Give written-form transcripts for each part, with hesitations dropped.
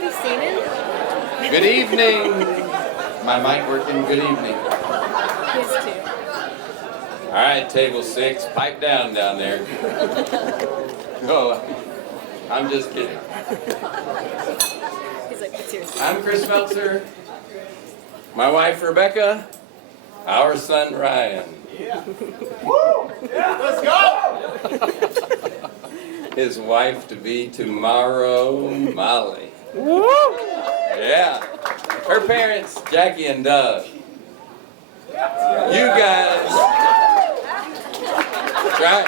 Have you seen him? Good evening. My mic working? Good evening. His too. All right, table 6, pipe down there. Oh, I'm just kidding. He's like, but seriously. I'm Chris Smeltzer. My wife Rebecca. Our son Ryan. Yeah. Woo! Yeah, let's go! His wife to be tomorrow, Molly. Woo! Yeah. Her parents, Jackie and Doug. You guys. That's right.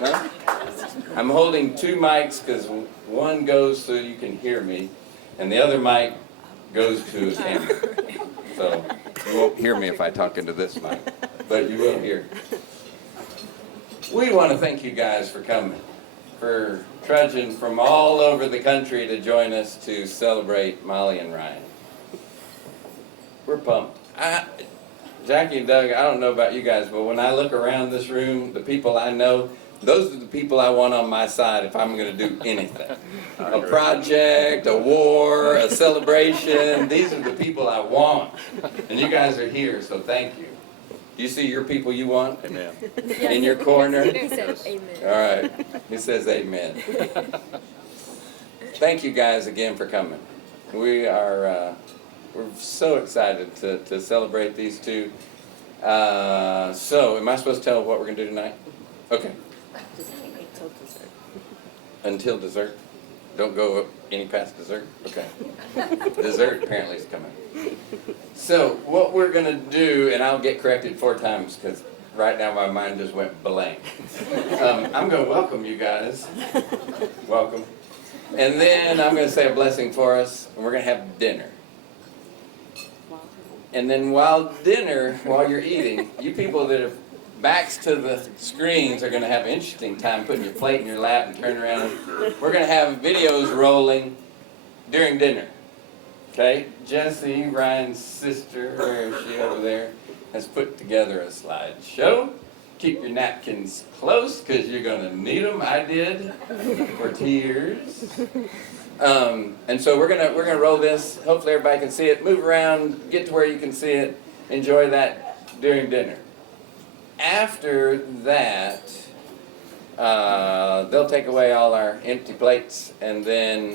Huh? I'm holding 2 mics because one goes so you can hear me, and the other mic goes to a camera. So you won't hear me if I talk into this mic, but you will hear. We want to thank you guys for coming, for trudging from all over the country to join us to celebrate Molly and Ryan. We're pumped. Jackie and Doug, I don't know about you guys, but when I look around this room, the people I know, those are the people I want on my side if I'm going to do anything. A project, a war, a celebration, these are the people I want. And you guys are here, so thank you. Do you see your people you want? Amen. In your corner? He said amen. All right. He says amen. Thank you guys again for coming. We're so excited to celebrate these two. So, am I supposed to tell what we're going to do tonight? Okay. Until dessert? Don't go any past dessert? Okay. Dessert apparently is coming. So, what we're going to do, and I'll get corrected 4 times because right now my mind just went blank. I'm going to welcome you guys. Welcome. And then I'm going to say a blessing for us, and we're going to have dinner. And then while you're eating, you people that have backs to the screens are going to have an interesting time putting your plate in your lap and turning around. We're going to have videos rolling during dinner. Okay? Jessie, Ryan's sister, where is she over there, has put together a slideshow. Keep your napkins close because you're going to need them. I did for tears. And so we're gonna roll this. Hopefully everybody can see it. Move around, get to where you can see it. Enjoy that during dinner. After that, they'll take away all our empty plates, and then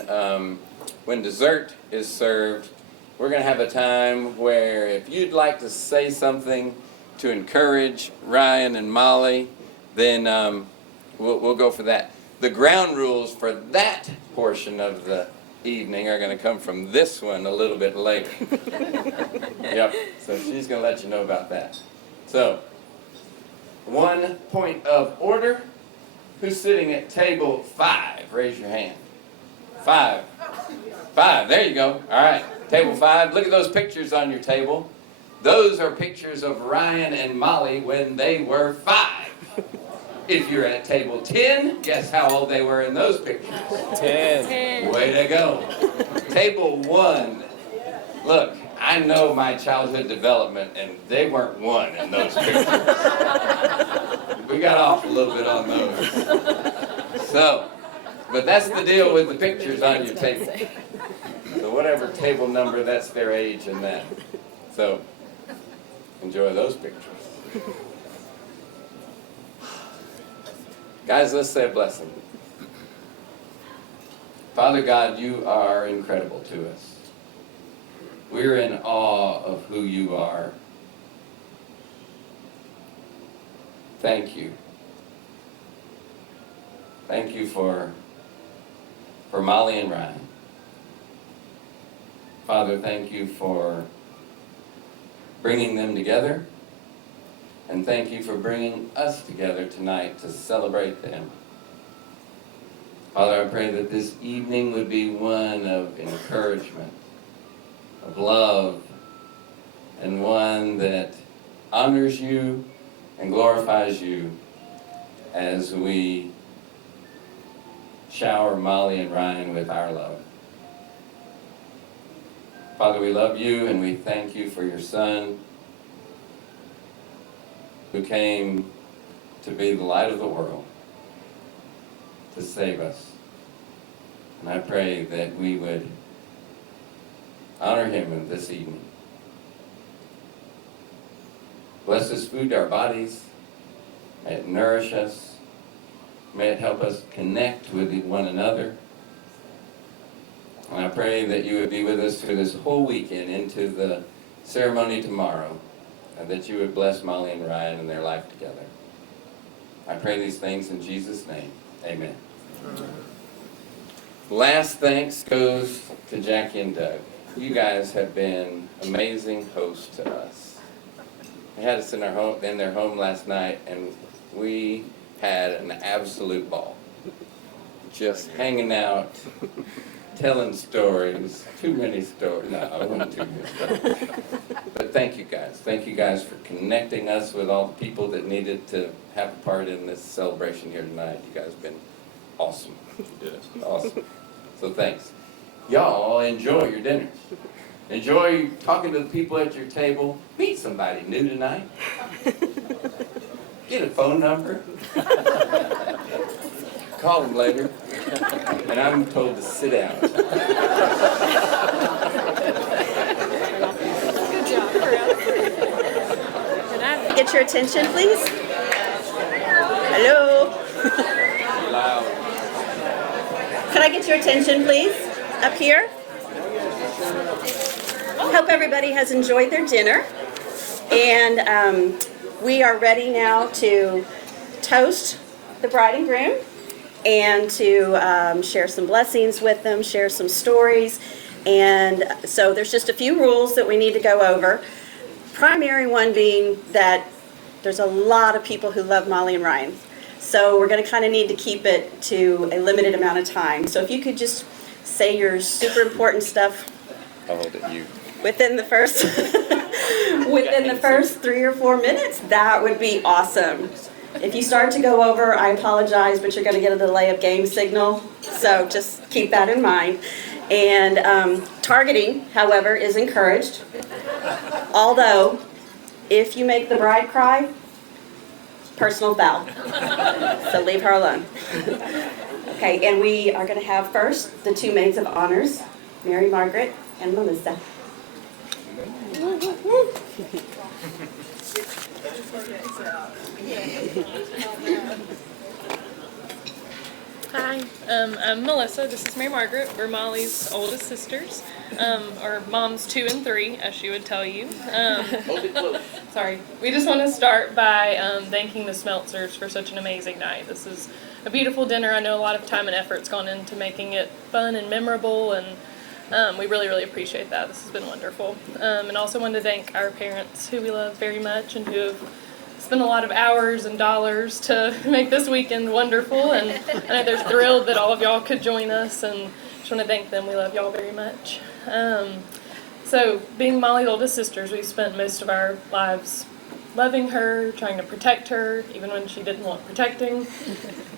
when dessert is served, we're gonna have a time where if you'd like to say something to encourage Ryan and Molly, then we'll go for that. The ground rules for that portion of the evening are going to come from this one a little bit later. Yep, so she's going to let you know about that. So, 1 point of order. Who's sitting at table 5? Raise your hand. 5. 5, there you go. All right, table 5. Look at those pictures on your table. Those are pictures of Ryan and Molly when they were 5. If you're at table 10, guess how old they were in those pictures? 10. Way to go. Table 1. Look, I know my childhood development, and they weren't 1 in those pictures. We got off a little bit on those. So, but that's the deal with the pictures on your table. So whatever table number, that's their age and that. So, enjoy those pictures. Guys, let's say a blessing. Father God, you are incredible to us. We're in awe of who you are. Thank you. Thank you for Molly and Ryan. Father, thank you for bringing them together. And thank you for bringing us together tonight to celebrate them. Father, I pray that this evening would be one of encouragement, of love, and one that honors you and glorifies you as we shower Molly and Ryan with our love. Father, we love you and we thank you for your Son, who came to be the light of the world, to save us. And I pray that we would Honor him this evening. Bless this food to our bodies. May it nourish us. May it help us connect with one another. And I pray that you would be with us through this whole weekend into the ceremony tomorrow, and that you would bless Molly and Ryan and their life together. I pray these things in Jesus' name. Amen. Last thanks goes to Jackie and Doug. You guys have been amazing hosts to us. They had us in their home last night, and we had an absolute ball. Just hanging out, telling stories. Too many stories. No, I wasn't too good. But thank you guys. Thank you guys for connecting us with all the people that needed to have a part in this celebration here tonight. You guys have been awesome. Awesome. So thanks. Y'all enjoy your dinners. Enjoy talking to the people at your table. Meet somebody new tonight. Get a phone number. Call them later. And I'm told to sit down. Good job. Can I get your attention, please? Hello? Loud. Can I get your attention, please? Up here? Hope everybody has enjoyed their dinner. And we are ready now to toast the bride and groom and to share some blessings with them, share some stories. And so there's just a few rules that we need to go over. Primary one being that there's a lot of people who love Molly and Ryan. So we're going to kind of need to keep it to a limited amount of time. So if you could just say your super important stuff I'll hold it, you. within the first 3 or 4 minutes, that would be awesome. If you start to go over, I apologize, but you're going to get a delay of game signal. So just keep that in mind. And targeting, however, is encouraged. Although, if you make the bride cry, personal foul. So leave her alone. Okay, and we are going to have first the two maids of honors, Mary Margaret and Melissa. Hi, I'm Melissa. This is Mary Margaret. We're Molly's oldest sisters, or moms 2 and 3, as she would tell you. Sorry. We just want to start by thanking the Smeltzers for such an amazing night. This is a beautiful dinner. I know a lot of time and effort's gone into making it fun and memorable, and we really, really appreciate that. This has been wonderful. And also wanted to thank our parents, who we love very much and who have spent a lot of hours and dollars to make this weekend wonderful. And I know they're thrilled that all of y'all could join us, and just want to thank them. We love y'all very much. So being Molly's oldest sisters, we spent most of our lives loving her, trying to protect her, even when she didn't want protecting.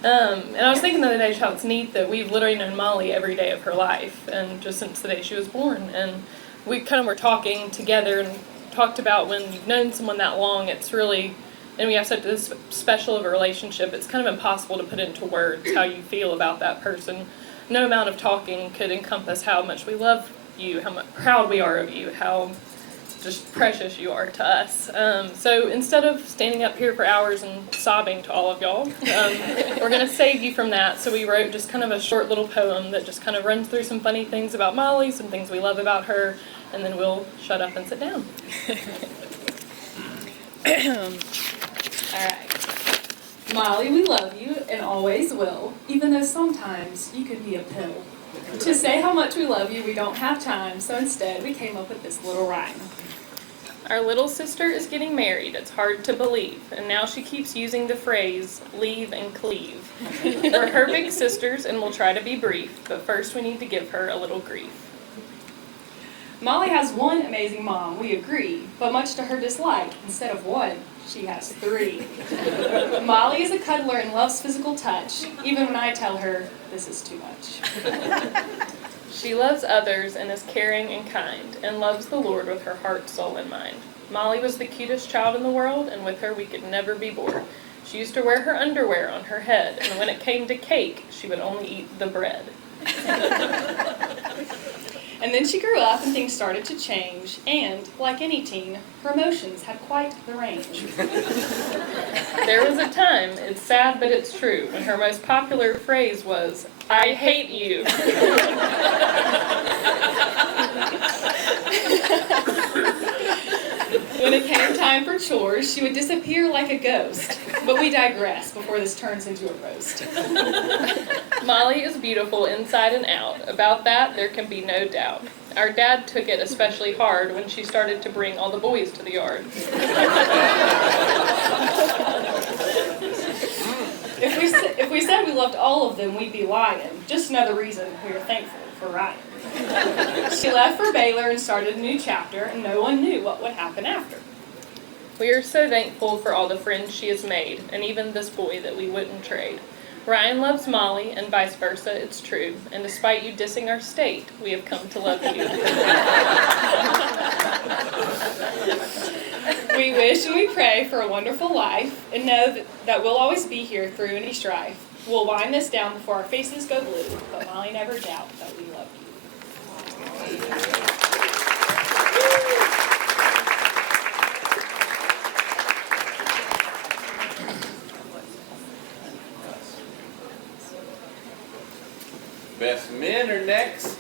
And I was thinking the other day how it's neat that we've literally known Molly every day of her life, and just since the day she was born. And we kind of were talking together and talked about when you've known someone that long, it's really, and we have such this special of a relationship, it's kind of impossible to put into words how you feel about that person. No amount of talking could encompass how much we love you, how much proud we are of you, how just precious you are to us. So instead of standing up here for hours and sobbing to all of y'all, we're going to save you from that. So we wrote just kind of a short little poem that just kind of runs through some funny things about Molly, some things we love about her, and then we'll shut up and sit down. All right. Molly, we love you and always will, even though sometimes you could be a pill. To say how much we love you, we don't have time, so instead we came up with this little rhyme. Our little sister is getting married, it's hard to believe, and now she keeps using the phrase, leave and cleave. We're her big sisters and we'll try to be brief, but first we need to give her a little grief. Molly has one amazing mom, we agree, but much to her dislike, instead of one, she has 3. Molly is a cuddler and loves physical touch, even when I tell her this is too much. She loves others and is caring and kind, and loves the Lord with her heart, soul, and mind. Molly was the cutest child in the world, and with her we could never be bored. She used to wear her underwear on her head, and when it came to cake, she would only eat the bread. And then she grew up and things started to change, and, like any teen, her emotions had quite the range. There was a time, it's sad but it's true, when her most popular phrase was, "I hate you." When it came time for chores, she would disappear like a ghost. But we digress before this turns into a roast. Molly is beautiful inside and out. About that, there can be no doubt. Our dad took it especially hard when she started to bring all the boys to the yard. If we said we loved all of them, we'd be lying. Just another reason we are thankful for Ryan. She left for Baylor and started a new chapter, and no one knew what would happen after. We are so thankful for all the friends she has made, and even this boy that we wouldn't trade. Ryan loves Molly, and vice versa, it's true. And despite you dissing our state, we have come to love you. We wish and we pray for a wonderful life, and know that we'll always be here through any strife. We'll wind this down before our faces go blue, but Molly, never doubt that we love you. Best men are next.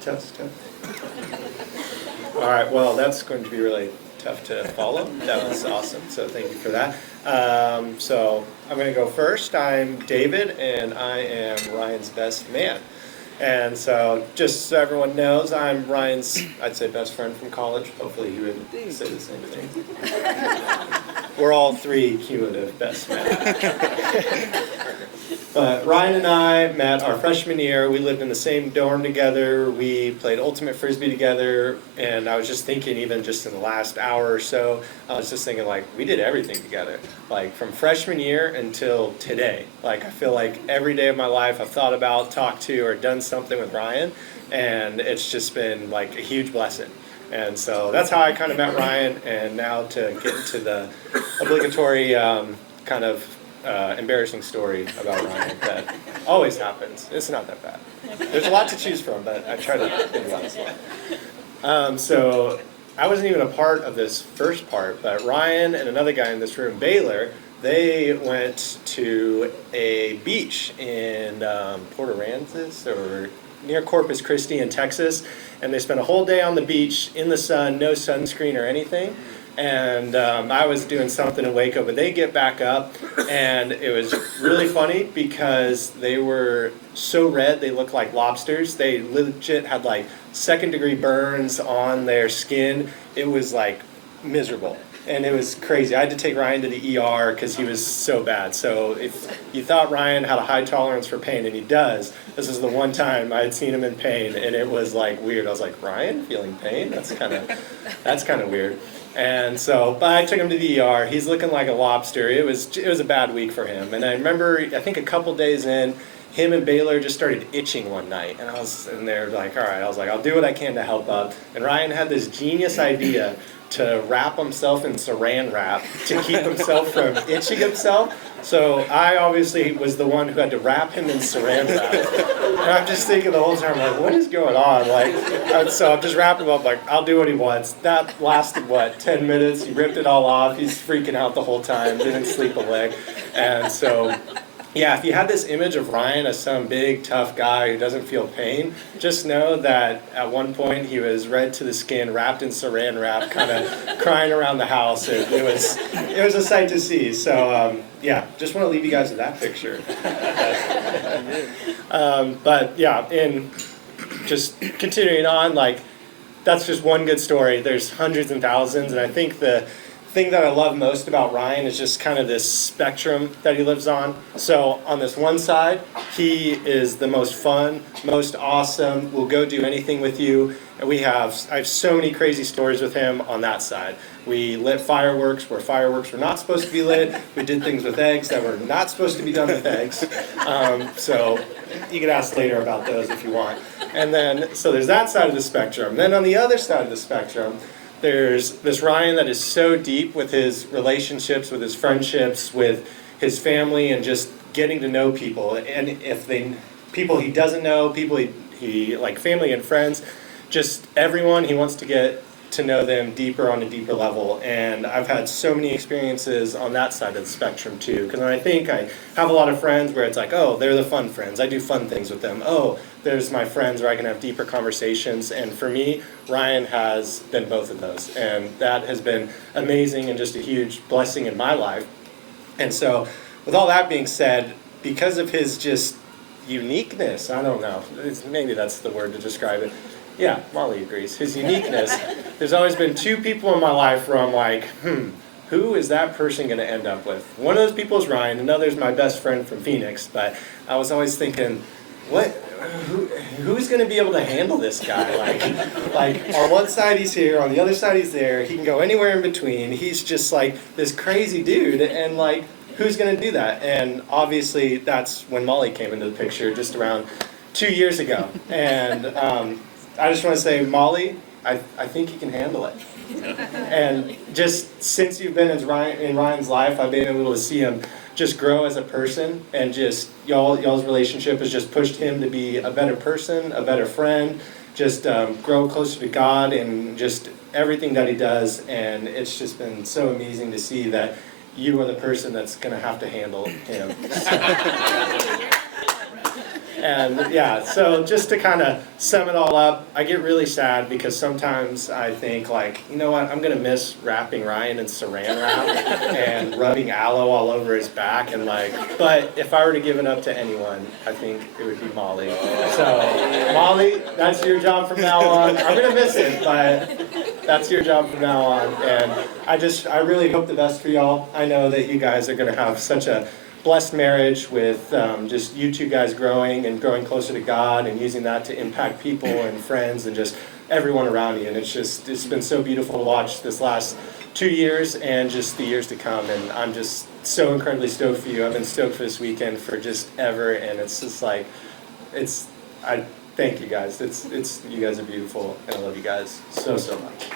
Tough. All right, well, that's going to be really tough to follow. That was awesome, so thank you for that. So I'm going to go first. I'm David, and I am Ryan's best man. And so just so everyone knows, I'm Ryan's, I'd say, best friend from college. Hopefully he would say the same thing. We're all three cumulative best men. But Ryan and I met our freshman year. We lived in the same dorm together. We played Ultimate Frisbee together. And I was just thinking, even just in the last hour or so, I was just thinking, like, we did everything together. Like, from freshman year until today. Like, I feel like every day of my life I've thought about, talked to, or done something with Ryan. And it's just been, like, a huge blessing. And so that's how I kind of met Ryan. And now to get into the obligatory kind of embarrassing story about Ryan that always happens. It's not that bad. There's a lot to choose from, but I try to think about this one. So I wasn't even a part of this first part, but Ryan and another guy in this room, Baylor, they went to a beach in Port Aransas or near Corpus Christi in Texas, and they spent a whole day on the beach in the sun, no sunscreen or anything. And I was doing something in Waco, but they get back up, and it was really funny because they were so red they looked like lobsters. They legit had like second-degree burns on their skin. It was like miserable, and it was crazy. I had to take Ryan to the ER because he was so bad. So if you thought Ryan had a high tolerance for pain, and he does, this is the one time I had seen him in pain, and it was like weird. I was like, Ryan feeling pain? That's kind of weird. And so, but I took him to the ER. He's looking like a lobster. It was a bad week for him. And I remember, I think a couple days in, him and Baylor just started itching one night. And they're like, all right. I was like, I'll do what I can to help up. And Ryan had this genius idea to wrap himself in saran wrap to keep himself from itching himself. So I obviously was the one who had to wrap him in saran wrap. And I'm just thinking the whole time, like, what is going on? Like, so I'm just wrapping him up, like, I'll do what he wants. That lasted, 10 minutes? He ripped it all off. He's freaking out the whole time, didn't sleep a lick. And so, yeah, if you had this image of Ryan as some big, tough guy who doesn't feel pain, just know that at one point he was red to the skin, wrapped in saran wrap, kind of crying around the house. It was a sight to see. So, yeah, just want to leave you guys with that picture. But, yeah, in just continuing on, like, that's just one good story. There's hundreds and thousands, and I think the thing that I love most about Ryan is just kind of this spectrum that he lives on. So on this one side, he is the most fun, most awesome, will go do anything with you. And I have so many crazy stories with him on that side. We lit fireworks where fireworks were not supposed to be lit. We did things with eggs that were not supposed to be done with eggs. So you can ask later about those if you want. And then, so there's that side of the spectrum. Then on the other side of the spectrum, there's this Ryan that is so deep with his relationships, with his friendships, with his family, and just getting to know people. And if people he doesn't know, people he like family and friends, just everyone. He wants to get to know them deeper on a deeper level. And I've had so many experiences on that side of the spectrum too. Because I think I have a lot of friends where it's like, oh, they're the fun friends. I do fun things with them. Oh, there's my friends where I can have deeper conversations. And for me, Ryan has been both of those. And that has been amazing and just a huge blessing in my life. And so with all that being said, because of his just uniqueness, I don't know, maybe that's the word to describe it. Yeah, Molly agrees. His uniqueness, there's always been two people in my life where I'm like, who is that person going to end up with? One of those people is Ryan, another is my best friend from Phoenix, but I was always thinking, who's going to be able to handle this guy? Like on one side he's here, on the other side he's there, he can go anywhere in between, he's just like this crazy dude, and like, who's going to do that? And obviously that's when Molly came into the picture just around 2 years ago, and I just want to say, Molly, I think you can handle it. And just since you've been in Ryan's life, I've been able to see him just grow as a person, and just y'all's relationship has just pushed him to be a better person, a better friend, just grow closer to God, and just everything that he does. And it's just been so amazing to see that you are the person that's going to have to handle him. And yeah, so just to kind of sum it all up, I get really sad because sometimes I think like, you know what, I'm going to miss wrapping Ryan in saran wrap and rubbing aloe all over his back, and like, but if I were to give it up to anyone, I think it would be Molly. So Molly, that's your job from now on. I'm going to miss it, but that's your job from now on. And I really hope the best for y'all. I know that you guys are going to have such a blessed marriage with just you two guys growing and growing closer to God and using that to impact people and friends and just everyone around you. And it's been so beautiful to watch this last 2 years and just the years to come. And I'm just so incredibly stoked for you. I've been stoked for this weekend for just ever. And it's just like, I thank you guys. You guys are beautiful, and I love you guys so much.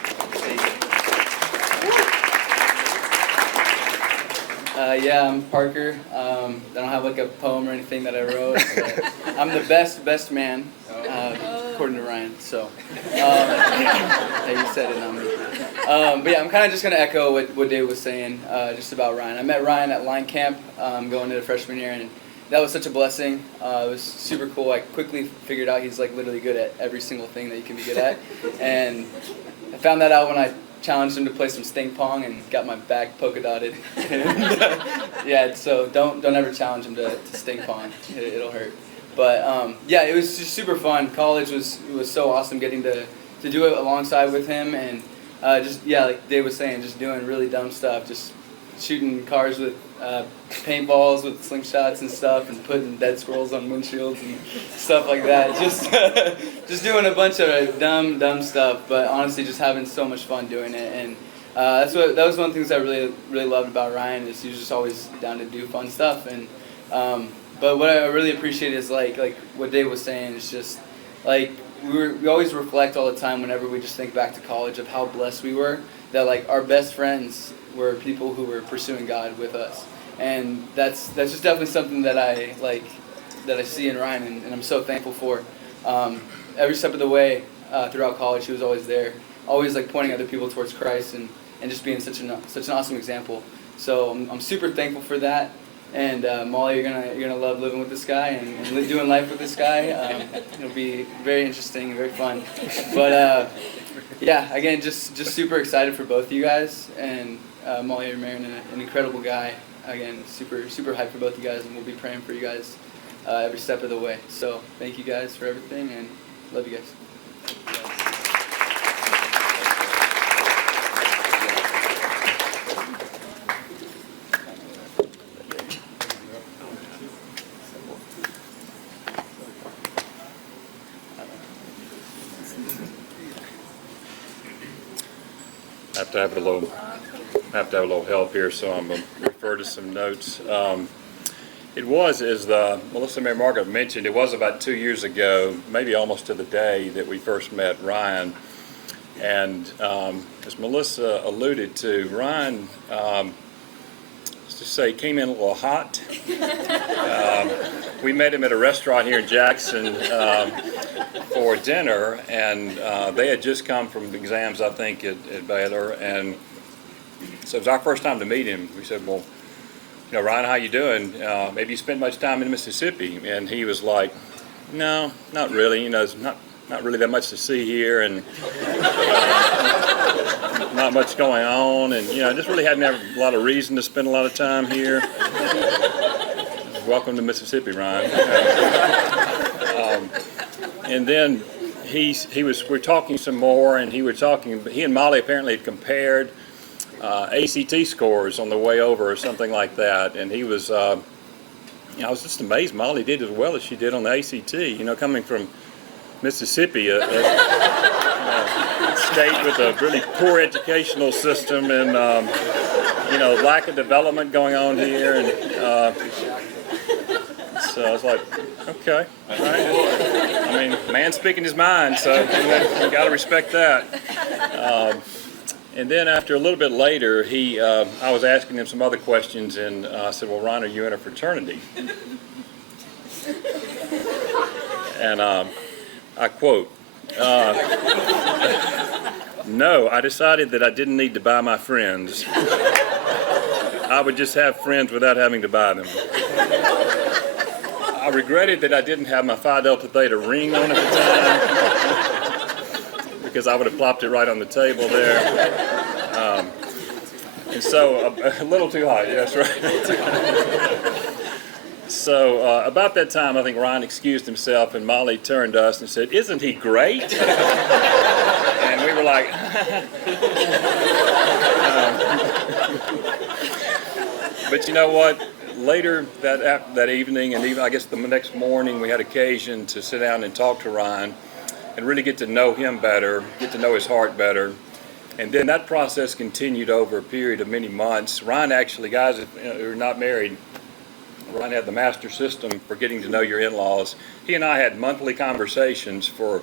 Yeah, I'm Parker. I don't have like a poem or anything that I wrote. But I'm the best man, according to Ryan. So, yeah, you said it, not me. But yeah, I'm kind of just gonna echo what Dave was saying, just about Ryan. I met Ryan at line camp, going into freshman year, and that was such a blessing. It was super cool. I quickly figured out he's like literally good at every single thing that you can be good at, and I found that out when I challenged him to play some sting pong and got my back polka dotted. Yeah, so don't ever challenge him to sting pong. It'll hurt. But yeah, it was just super fun. College was so awesome getting to do it alongside with him, and just yeah, like Dave was saying, just doing really dumb stuff, just shooting cars with paintballs with slingshots and stuff, and putting dead squirrels on windshields and stuff like that. Just doing a bunch of dumb stuff, but honestly just having so much fun doing it. And that was one of the things I really loved about Ryan, is he was just always down to do fun stuff. And but what I really appreciate is like what Dave was saying, is just like we always reflect all the time whenever we just think back to college of how blessed we were, that like our best friends were people who were pursuing God with us. And that's just definitely something that I see in Ryan, and I'm so thankful for. Every step of the way throughout college, he was always there, always like pointing other people towards Christ, and just being such an awesome example. So I'm super thankful for that. And Molly, you're gonna love living with this guy and doing life with this guy. It'll be very interesting and very fun. But yeah, again, just super excited for both of you guys. And Molly, you're marrying an incredible guy. Again, super hyped for both of you guys, and we'll be praying for you guys every step of the way. So thank you guys for everything, and love you guys. I have to have a little help here, so I'm going to refer to some notes. It was, as Melissa and Mary Margaret mentioned, it was about 2 years ago, maybe almost to the day, that we first met Ryan. And as Melissa alluded to, Ryan, let's just say, came in a little hot. we met him at a restaurant here in Jackson for dinner, and they had just come from exams, I think, at Baylor, and so it was our first time to meet him. We said, well, you know, Ryan, how you doing? Maybe you spent much time in Mississippi? And he was like, no, not really. You know, it's not really that much to see here, and not much going on, and you know, I just really hadn't had a lot of reason to spend a lot of time here. Welcome to Mississippi, Ryan. And then we're talking some more, and he and Molly apparently had compared ACT scores on the way over or something like that, and he was, I was just amazed Molly did as well as she did on the ACT, you know, coming from Mississippi, a state with a really poor educational system and, you know, lack of development going on here, and so I was like, okay, all right. I mean, man speaking his mind, so you got to respect that. And then after a little bit later, I was asking him some other questions, and I said, well, Ron, are you in a fraternity? And I quote, no, I decided that I didn't need to buy my friends. I would just have friends without having to buy them. I regretted that I didn't have my Phi Delta Theta ring on at the time, because I would have plopped it right on the table there. And so, a little too high, yes, right. So, about that time, I think Ryan excused himself, and Molly turned to us and said, isn't he great? And we were like, but you know what? Later that evening, and even I guess the next morning, we had occasion to sit down and talk to Ryan and really get to know him better, get to know his heart better. And then that process continued over a period of many months. Ryan actually, guys who are not married, Ryan had the master system for getting to know your in-laws. He and I had monthly conversations for,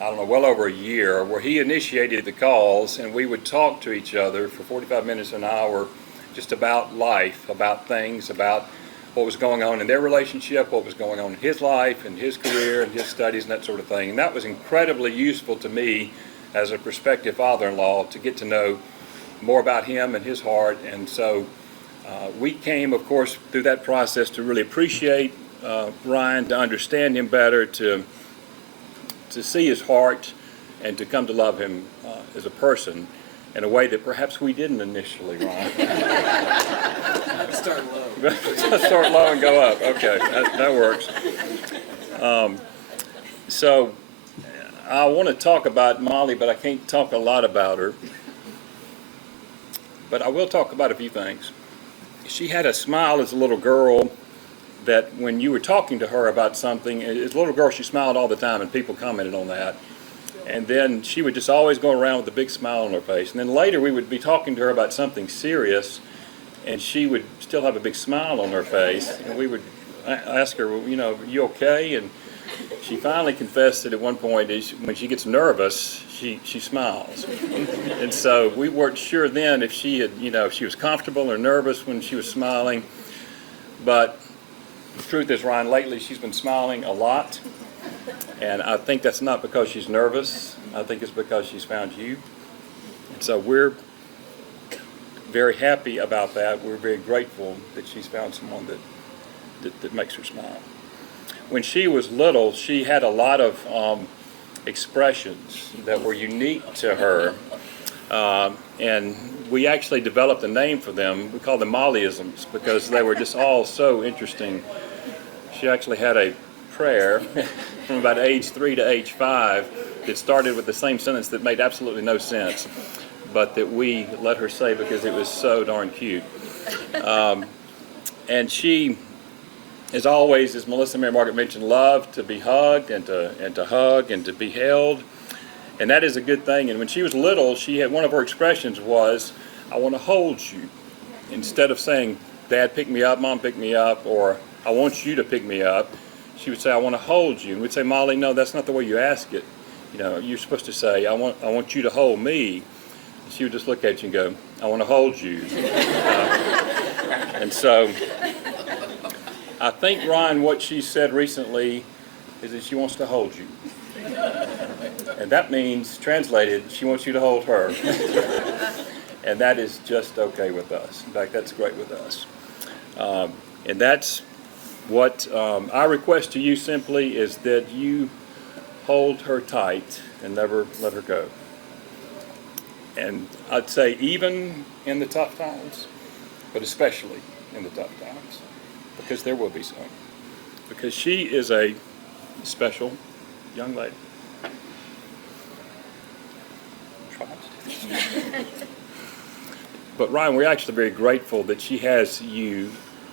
I don't know, well over a year, where he initiated the calls, and we would talk to each other for 45 minutes, an hour, just about life, about things, about what was going on in their relationship, what was going on in his life and his career and his studies and that sort of thing. And that was incredibly useful to me as a prospective father-in-law to get to know more about him and his heart. And so we came, of course, through that process to really appreciate Ryan, to understand him better, to see his heart, and to come to love him as a person in a way that perhaps we didn't initially, Ryan. Start low. Start low and go up. Okay, that works. So I want to talk about Molly, but I can't talk a lot about her. But I will talk about a few things. She had a smile as a little girl that when you were talking to her about something, as a little girl, she smiled all the time, and people commented on that. And then she would just always go around with a big smile on her face. And then later we would be talking to her about something serious, and she would still have a big smile on her face. And we would ask her, well, you know, are you okay? And she finally confessed that at one point, when she gets nervous, she smiles. And so we weren't sure then if she had, you know, if she was comfortable or nervous when she was smiling. But the truth is, Ryan, lately she's been smiling a lot. And I think that's not because she's nervous. I think it's because she's found you. And so we're very happy about that. We're very grateful that she's found someone that makes her smile. When she was little, she had a lot of expressions that were unique to her. And we actually developed a name for them. We call them Mollyisms, because they were just all so interesting. She actually had a prayer from about age 3 to age 5 that started with the same sentence that made absolutely no sense, but that we let her say because it was so darn cute. And she, as always, as Melissa and Mary Margaret mentioned, loved to be hugged and to hug and to be held, and that is a good thing. And when she was little, she had one of her expressions was, "I want to hold you," instead of saying, "Dad, pick me up," "Mom, pick me up," or "I want you to pick me up." She would say, "I want to hold you." And we'd say, "Molly, no, that's not the way you ask it. You know, you're supposed to say, I want you to hold me." And she would just look at you and go, "I want to hold you." And so I think, Ryan, what she said recently is that she wants to hold you. And that means, translated, she wants you to hold her. And that is just okay with us. In fact, that's great with us. And that's what our request to you simply is that you hold her tight and never let her go. And I'd say even in the tough times, but especially in the tough times, because there will be some. Because she is a special young lady. But Ryan, we're actually very grateful that she has you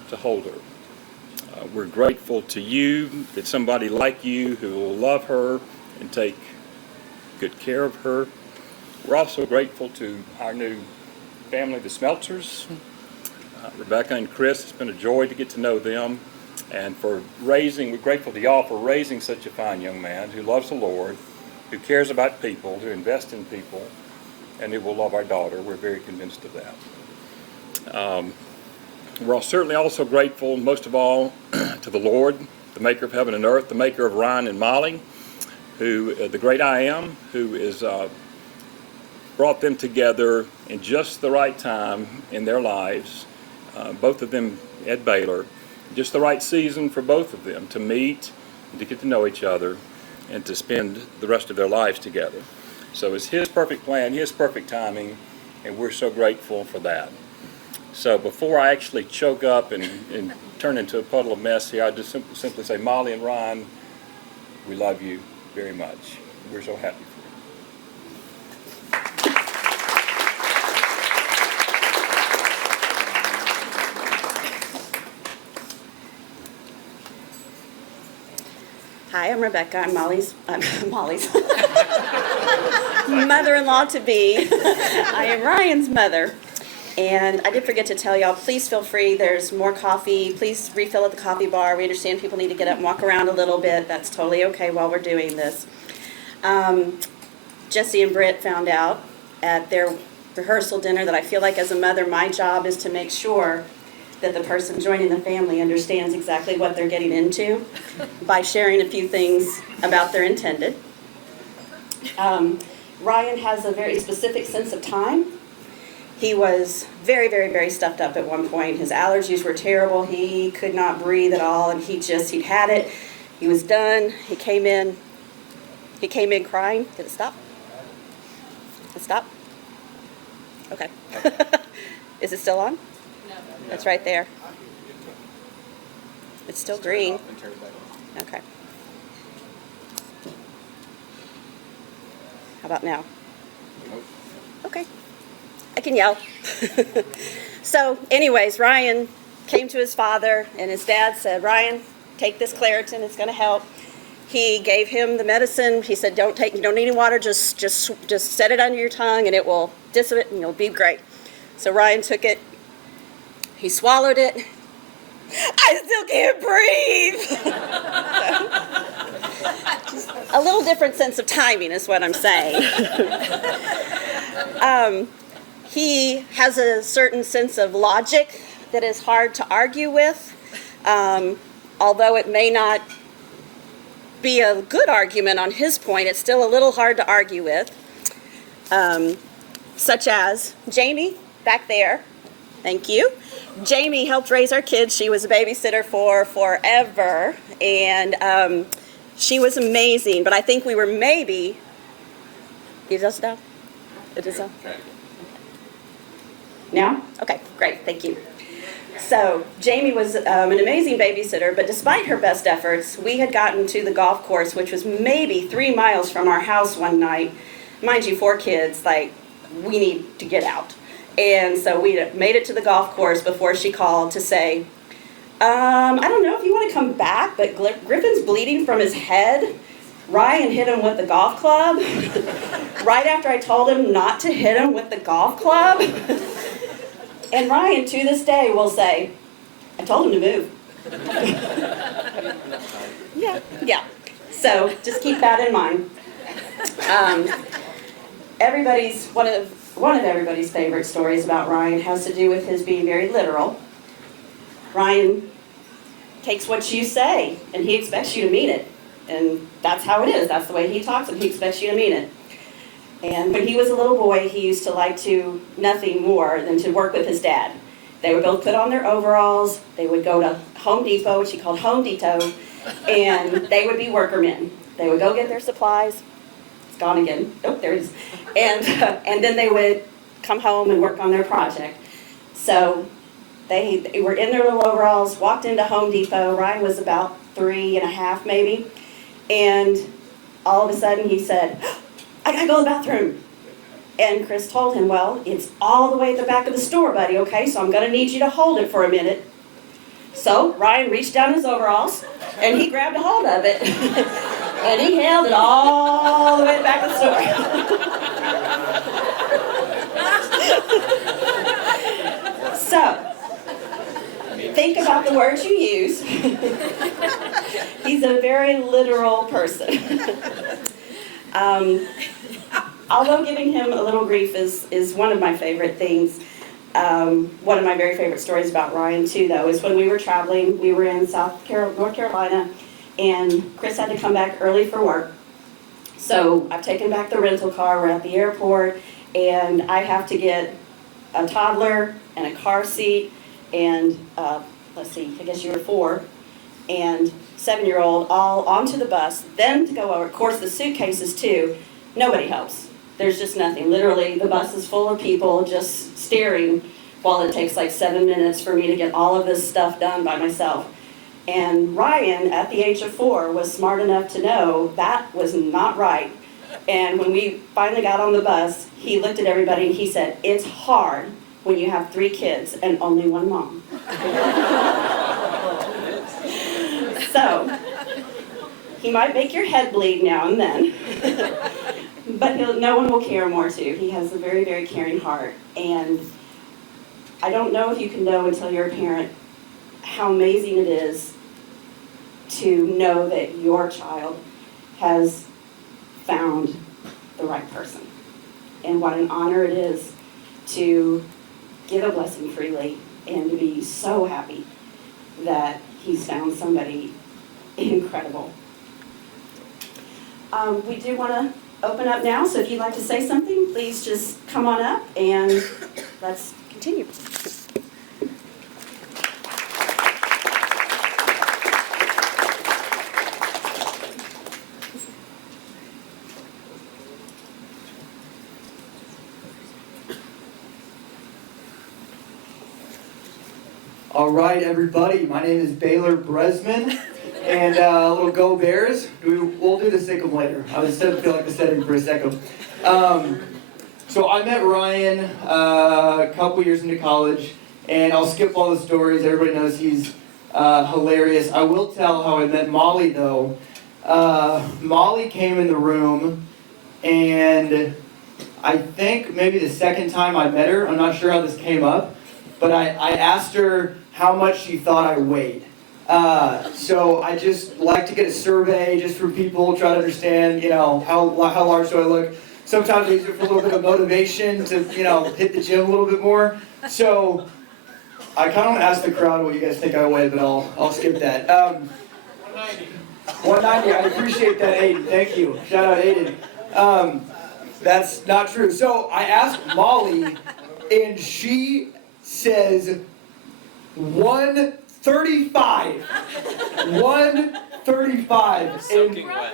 to hold her. We're grateful to you that somebody like you who will love her and take good care of her. We're also grateful to our new family, the Smeltzers, Rebecca and Chris. It's been a joy to get to know them. And we're grateful to y'all for raising such a fine young man who loves the Lord, who cares about people, who invests in people, and who will love our daughter. We're very convinced of that. We're certainly also grateful, most of all, to the Lord, the maker of heaven and earth, the maker of Ryan and Molly, who, the great I Am, who is brought them together in just the right time in their lives, both of them at Baylor, just the right season for both of them to meet and to get to know each other and to spend the rest of their lives together. So it's His perfect plan, His perfect timing, and we're so grateful for that. So before I actually choke up and turn into a puddle of mess here, I just simply say, Molly and Ryan, we love you very much. We're so happy for you. Hi, I'm Rebecca. I'm Molly's mother-in-law to be. I am Ryan's mother. And I did forget to tell y'all, please feel free. There's more coffee. Please refill at the coffee bar. We understand people need to get up and walk around a little bit. That's totally okay while we're doing this. Jesse and Britt found out at their rehearsal dinner that I feel like as a mother, my job is to make sure that the person joining the family understands exactly what they're getting into by sharing a few things about their intended. Ryan has a very specific sense of time. He was very, very, very stuffed up at one point. His allergies were terrible. He could not breathe at all, and he'd had it. He was done. He came in crying. Did it stop? Did it stop? Okay. Is it still on? No. It's right there. It's still green. Okay. How about now? Okay. I can yell. So anyways, Ryan came to his father, and his dad said, Ryan, take this Claritin, it's going to help. He gave him the medicine. He said, you don't need any water, just set it under your tongue, and it will dissipate, and you'll be great. So Ryan took it. He swallowed it. I still can't breathe. Just a little different sense of timing is what I'm saying. He has a certain sense of logic that is hard to argue with, although it may not be a good argument on his point, it's still a little hard to argue with, such as Jamie, back there, thank you. Jamie helped raise our kids. She was a babysitter for forever, and she was amazing, but I think we were maybe, is that now? It is now? Now? Okay, great, thank you. So Jamie was an amazing babysitter, but despite her best efforts, we had gotten to the golf course, which was maybe 3 miles from our house one night. Mind you, 4 kids, like, we need to get out. And so we made it to the golf course before she called to say, I don't know if you want to come back, but Griffin's bleeding from his head. Ryan hit him with the golf club right after I told him not to hit him with the golf club. And Ryan, to this day, will say, I told him to move. Yeah. So just keep that in mind. One of everybody's favorite stories about Ryan has to do with his being very literal. Ryan takes what you say, and he expects you to mean it. And that's how it is. That's the way he talks, and he expects you to mean it. And when he was a little boy, he used to like to nothing more than to work with his dad. They would both put on their overalls. They would go to Home Depot, which he called Home Depot, and they would be workermen. They would go get their supplies. It's gone again. Oh, there it is. And then they would come home and work on their project. So they were in their little overalls, walked into Home Depot. Ryan was about 3.5 maybe. And all of a sudden he said, I gotta go to the bathroom. And Chris told him, well, it's all the way at the back of the store, buddy, okay? So I'm gonna need you to hold it for a minute. So Ryan reached down his overalls and he grabbed a hold of it. And he held it all the way to the back of the store. So, think about the words you use. He's a very literal person. Although giving him a little grief is one of my favorite things. One of my very favorite stories about Ryan, too, though, is when we were traveling. We were in North Carolina, and Chris had to come back early for work. So I've taken back the rental car. We're at the airport, and I have to get a toddler and a car seat, and let's see, I guess you were 4, and 7-year-old all onto the bus, then to go over. Of course, the suitcases, too. Nobody helps. There's just nothing. Literally, the bus is full of people just staring while it takes like 7 minutes for me to get all of this stuff done by myself. And Ryan, at the age of 4, was smart enough to know that was not right. And when we finally got on the bus, he looked at everybody and he said, it's hard when you have 3 kids and only 1 mom. So, he might make your head bleed now and then. But no one will care more, too. He has a very, very caring heart. And I don't know if you can know until you're a parent how amazing it is to know that your child has found the right person. And what an honor it is to give a blessing freely and to be so happy that he's found somebody incredible. We do want to open up now, so if you'd like to say something, please just come on up and let's continue. All right, everybody. My name is Baylor Bresman, and little Go Bears. We'll do the sick'em later. I was starting to feel like the setting for a second. So I met Ryan a couple years into college, and I'll skip all the stories. Everybody knows he's hilarious. I will tell how I met Molly, though. Molly came in the room, and I think maybe the second time I met her, I'm not sure how this came up, but I asked her how much she thought I weighed. So I just like to get a survey just for people, try to understand, how large do I look. Sometimes I use it for a little bit of motivation to, hit the gym a little bit more. So I kind of want to ask the crowd what you guys think I weigh, but I'll skip that. 190. 190, I appreciate that, Aiden. Thank you. Shout out Aiden. That's not true. So I asked Molly, and she says 135. 135. Soaking wet.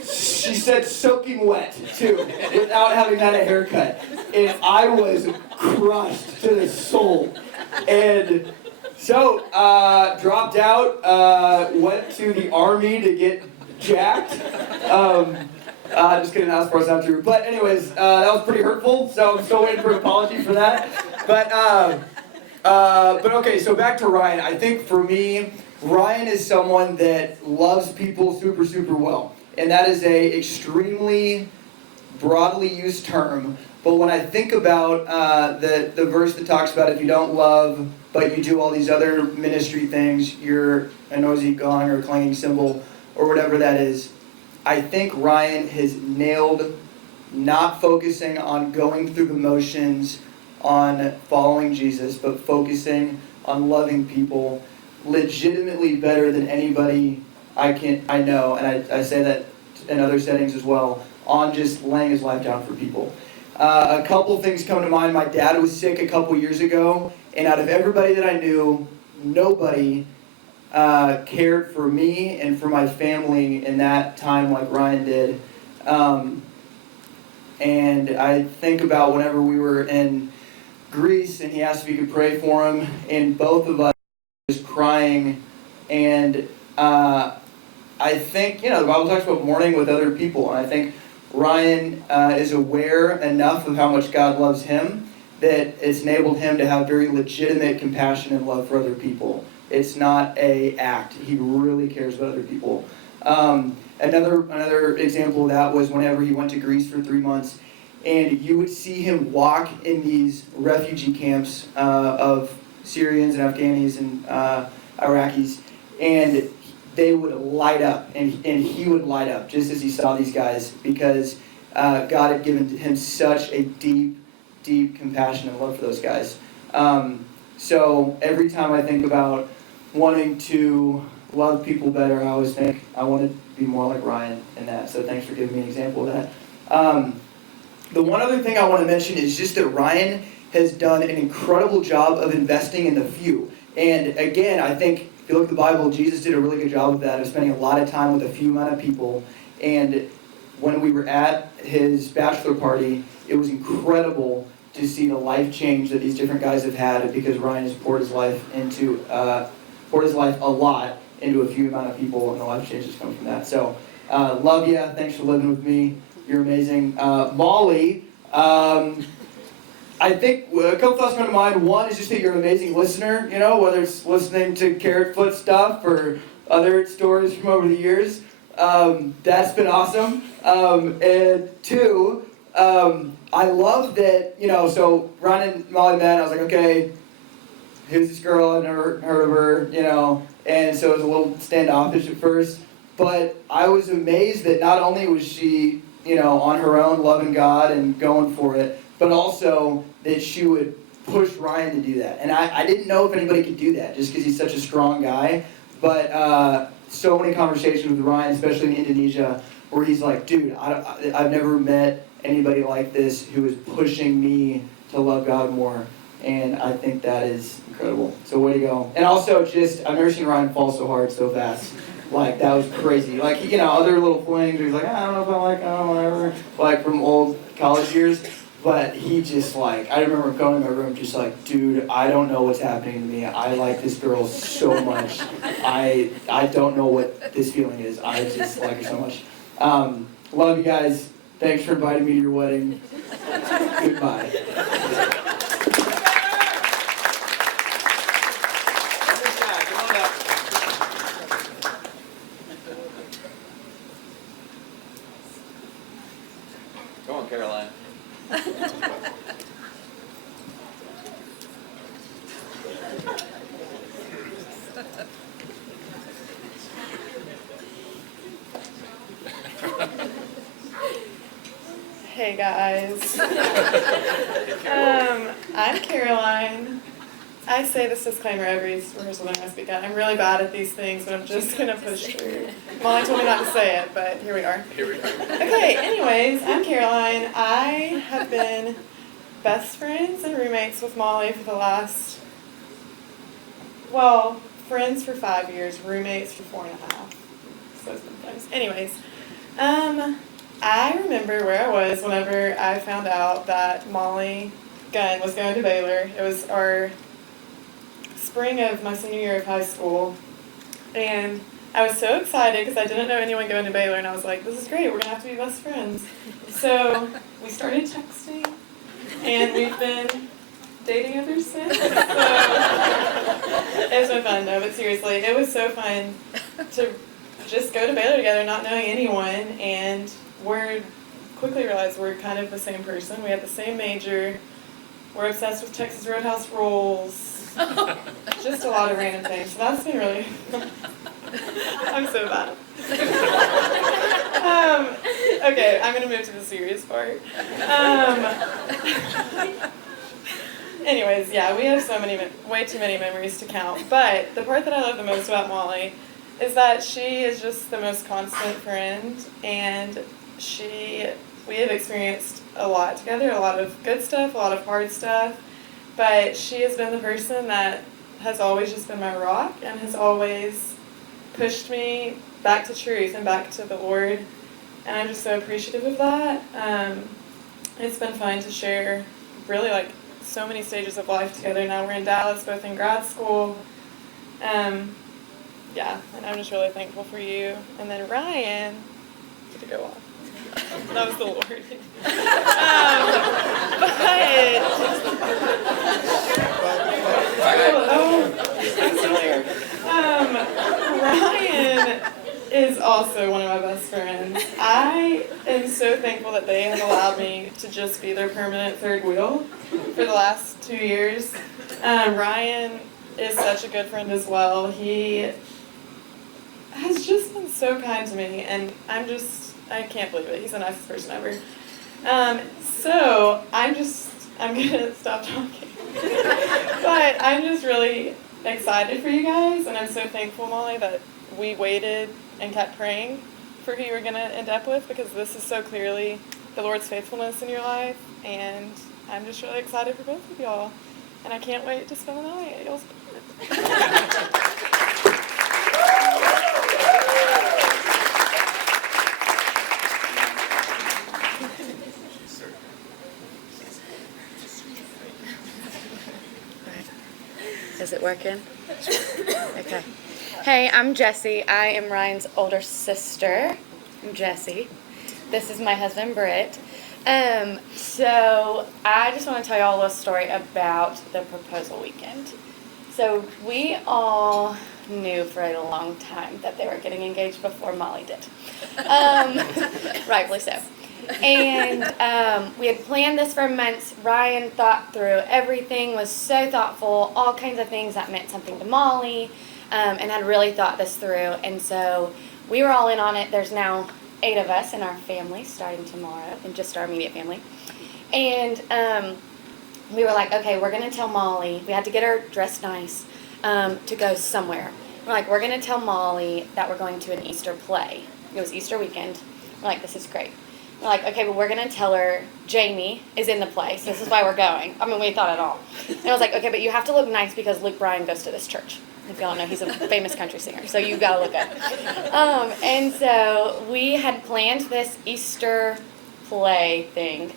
She said soaking wet, too, without having had a haircut. And I was crushed to the soul. And so, dropped out, went to the Army to get jacked. Just kidding, that was not true. But anyways, that was pretty hurtful, so I'm still waiting for an apology for that. But okay, so back to Ryan. I think for me, Ryan is someone that loves people super, super well. And that is a extremely broadly used term. But when I think about the verse that talks about if you don't love, but you do all these other ministry things, you're a noisy gong or a clanging cymbal or whatever that is, I think Ryan has nailed not focusing on going through the motions, on following Jesus, but focusing on loving people legitimately better than anybody I know, and I say that in other settings as well, on just laying his life down for people. A couple things come to mind. My dad was sick a couple years ago, and out of everybody that I knew, nobody cared for me and for my family in that time like Ryan did. And I think about whenever we were in Greece and he asked if he could pray for him, and both of us were just crying. And I think, the Bible talks about mourning with other people, and I think Ryan is aware enough of how much God loves him that it's enabled him to have very legitimate compassion and love for other people. It's not an act. He really cares about other people. Another example of that was whenever he went to Greece for 3 months, and you would see him walk in these refugee camps of Syrians and Afghanis and Iraqis, and they would light up, and he would light up just as he saw these guys, because God had given him such a deep, deep compassion and love for those guys. So every time I think about wanting to love people better, I always think I want to be more like Ryan in that. So thanks for giving me an example of that. The one other thing I want to mention is just that Ryan has done an incredible job of investing in the few. And again, I think if you look at the Bible, Jesus did a really good job of that, of spending a lot of time with a few amount of people. And when we were at his bachelor party, it was incredible to see the life change that these different guys have had, because Ryan has poured his life a lot into a few amount of people, and the life change has come from that. So, love you. Thanks for living with me. You're amazing. Molly, I think a couple thoughts come to mind. One is just that you're an amazing listener, whether it's listening to Carrot Foot stuff or other stories from over the years. That's been awesome. And two, I love that, so Ryan and Molly met, I was like, okay, who's this girl? I've never heard of her, and so it was a little standoffish at first. But I was amazed that not only was she, on her own loving God and going for it, but also that she would push Ryan to do that. And I didn't know if anybody could do that, just because he's such a strong guy. But so many conversations with Ryan, especially in Indonesia, where he's like, dude, I've never met anybody like this who is pushing me to love God more. And I think that is incredible. So way to go. And also I've never seen Ryan fall so hard so fast. Like, that was crazy. Like, other little flings where he's like, I don't know if I like, whatever. Like, from old college years. But he just, I remember going to my room just like, dude, I don't know what's happening to me. I like this girl so much. I don't know what this feeling is. I just like her so much. Love you guys. Thanks for inviting me to your wedding. Goodbye. Go on, Caroline. Hey guys. I'm Caroline. I say this disclaimer every rehearsal when I speak out. I'm really bad at these things, but I'm just gonna push through. Molly told me not to say it, but here we are. Okay, anyways, I'm Caroline. I have been best friends and roommates with Molly for the last, friends for 5 years, roommates for 4.5. So it's been close. Anyways, I remember where I was whenever I found out that Molly Gunn was going to Baylor. It was our spring of my senior year of high school, and I was so excited because I didn't know anyone going to Baylor, and I was like, this is great, we're going to have to be best friends. So we started texting, and we've been dating ever since. So it's been fun though, but seriously, it was so fun to just go to Baylor together not knowing anyone, and we quickly realized we're kind of the same person. We had the same major. We're obsessed with Texas Roadhouse rolls. Just a lot of random things. So that's been really I'm so bad. Okay, I'm going to move to the serious part. Anyways, yeah, we have way too many memories to count. But the part that I love the most about Molly is that she is just the most constant friend, and we have experienced a lot together, a lot of good stuff, a lot of hard stuff, but she has been the person that has always just been my rock and has always pushed me back to truth and back to the Lord, and I'm just so appreciative of that. It's been fun to share really like so many stages of life together. Now we're in Dallas, both in grad school. Yeah, and I'm just really thankful for you. And then Ryan, get to go on. That was the Lord. Ryan is also one of my best friends. I am so thankful that they have allowed me to just be their permanent third wheel for the last 2 years. Ryan is such a good friend as well. He has just been so kind to me, and I can't believe it. He's the nicest person ever. So I'm gonna stop talking. But I'm just really excited for you guys, and I'm so thankful, Molly, that we waited and kept praying for who you were gonna end up with, because this is so clearly the Lord's faithfulness in your life, and I'm just really excited for both of y'all. And I can't wait to spend the night at y'all's apartment. Is it working? Okay. Hey, I'm Jessie. I am Ryan's older sister. I'm Jessie. This is my husband, Britt. So I just want to tell you all a little story about the proposal weekend. So we all knew for a long time that they were getting engaged before Molly did. Rightfully so. And we had planned this for months. Ryan thought through everything, was so thoughtful, all kinds of things that meant something to Molly, and had really thought this through. And so we were all in on it. There's now 8 of us in our family starting tomorrow, and just our immediate family. And we were like, okay, we're going to tell Molly. We had to get her dressed nice to go somewhere. We're like, we're going to tell Molly that we're going to an Easter play. It was Easter weekend. We're like, this is great. We're like, okay, but we're going to tell her Jamie is in the play, so this is why we're going. I mean, we thought it all. And I was like, okay, but you have to look nice because Luke Bryan goes to this church. If y'all know, he's a famous country singer, so you got to look good. And so we had planned this Easter play thing.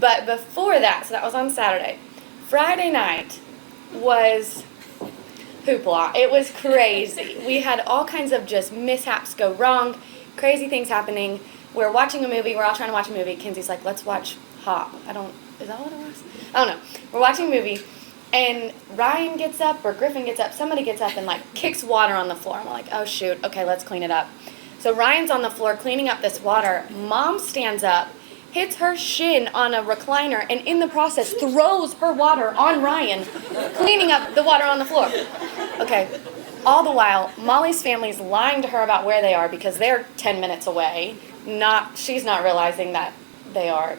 But before that, so that was on Saturday, Friday night was hoopla. It was crazy. We had all kinds of just mishaps go wrong, crazy things happening. We're watching a movie. We're all trying to watch a movie. Kenzie's like, let's watch Hop. Is that what it was? I don't know. We're watching a movie, and Ryan gets up, or Griffin gets up, somebody gets up and like kicks water on the floor. And we're like, oh shoot, okay, let's clean it up. So Ryan's on the floor cleaning up this water. Mom stands up, hits her shin on a recliner, and in the process throws her water on Ryan, cleaning up the water on the floor. Okay, all the while, Molly's family's lying to her about where they are because they're 10 minutes away. She's not realizing that I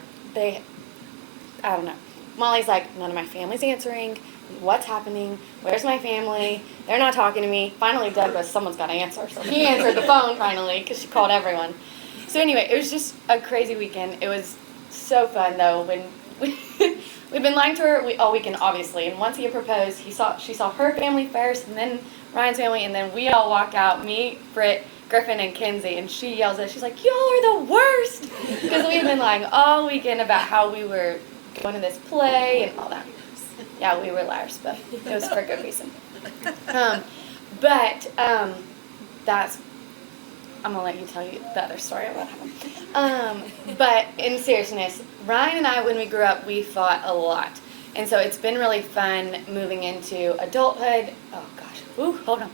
don't know. Molly's like, none of my family's answering. What's happening? Where's my family? They're not talking to me. Finally, Doug goes, someone's got to answer. So he answered the phone finally because she called everyone. So anyway, it was just a crazy weekend. It was so fun though. When we've been lying to her all weekend, obviously. And once he had proposed, she saw her family first, and then Ryan's family, and then we all walk out. Me, Britt, Griffin, and Kenzie, and she yells at us. She's like, "Y'all are the worst," because we had been lying all weekend about how we were going to this play and all that. Yeah, we were liars, but it was for good reason. I'm gonna let you tell you the other story about him. But in seriousness, Ryan and I, when we grew up, we fought a lot, and so it's been really fun moving into adulthood. Oh gosh, ooh, hold on.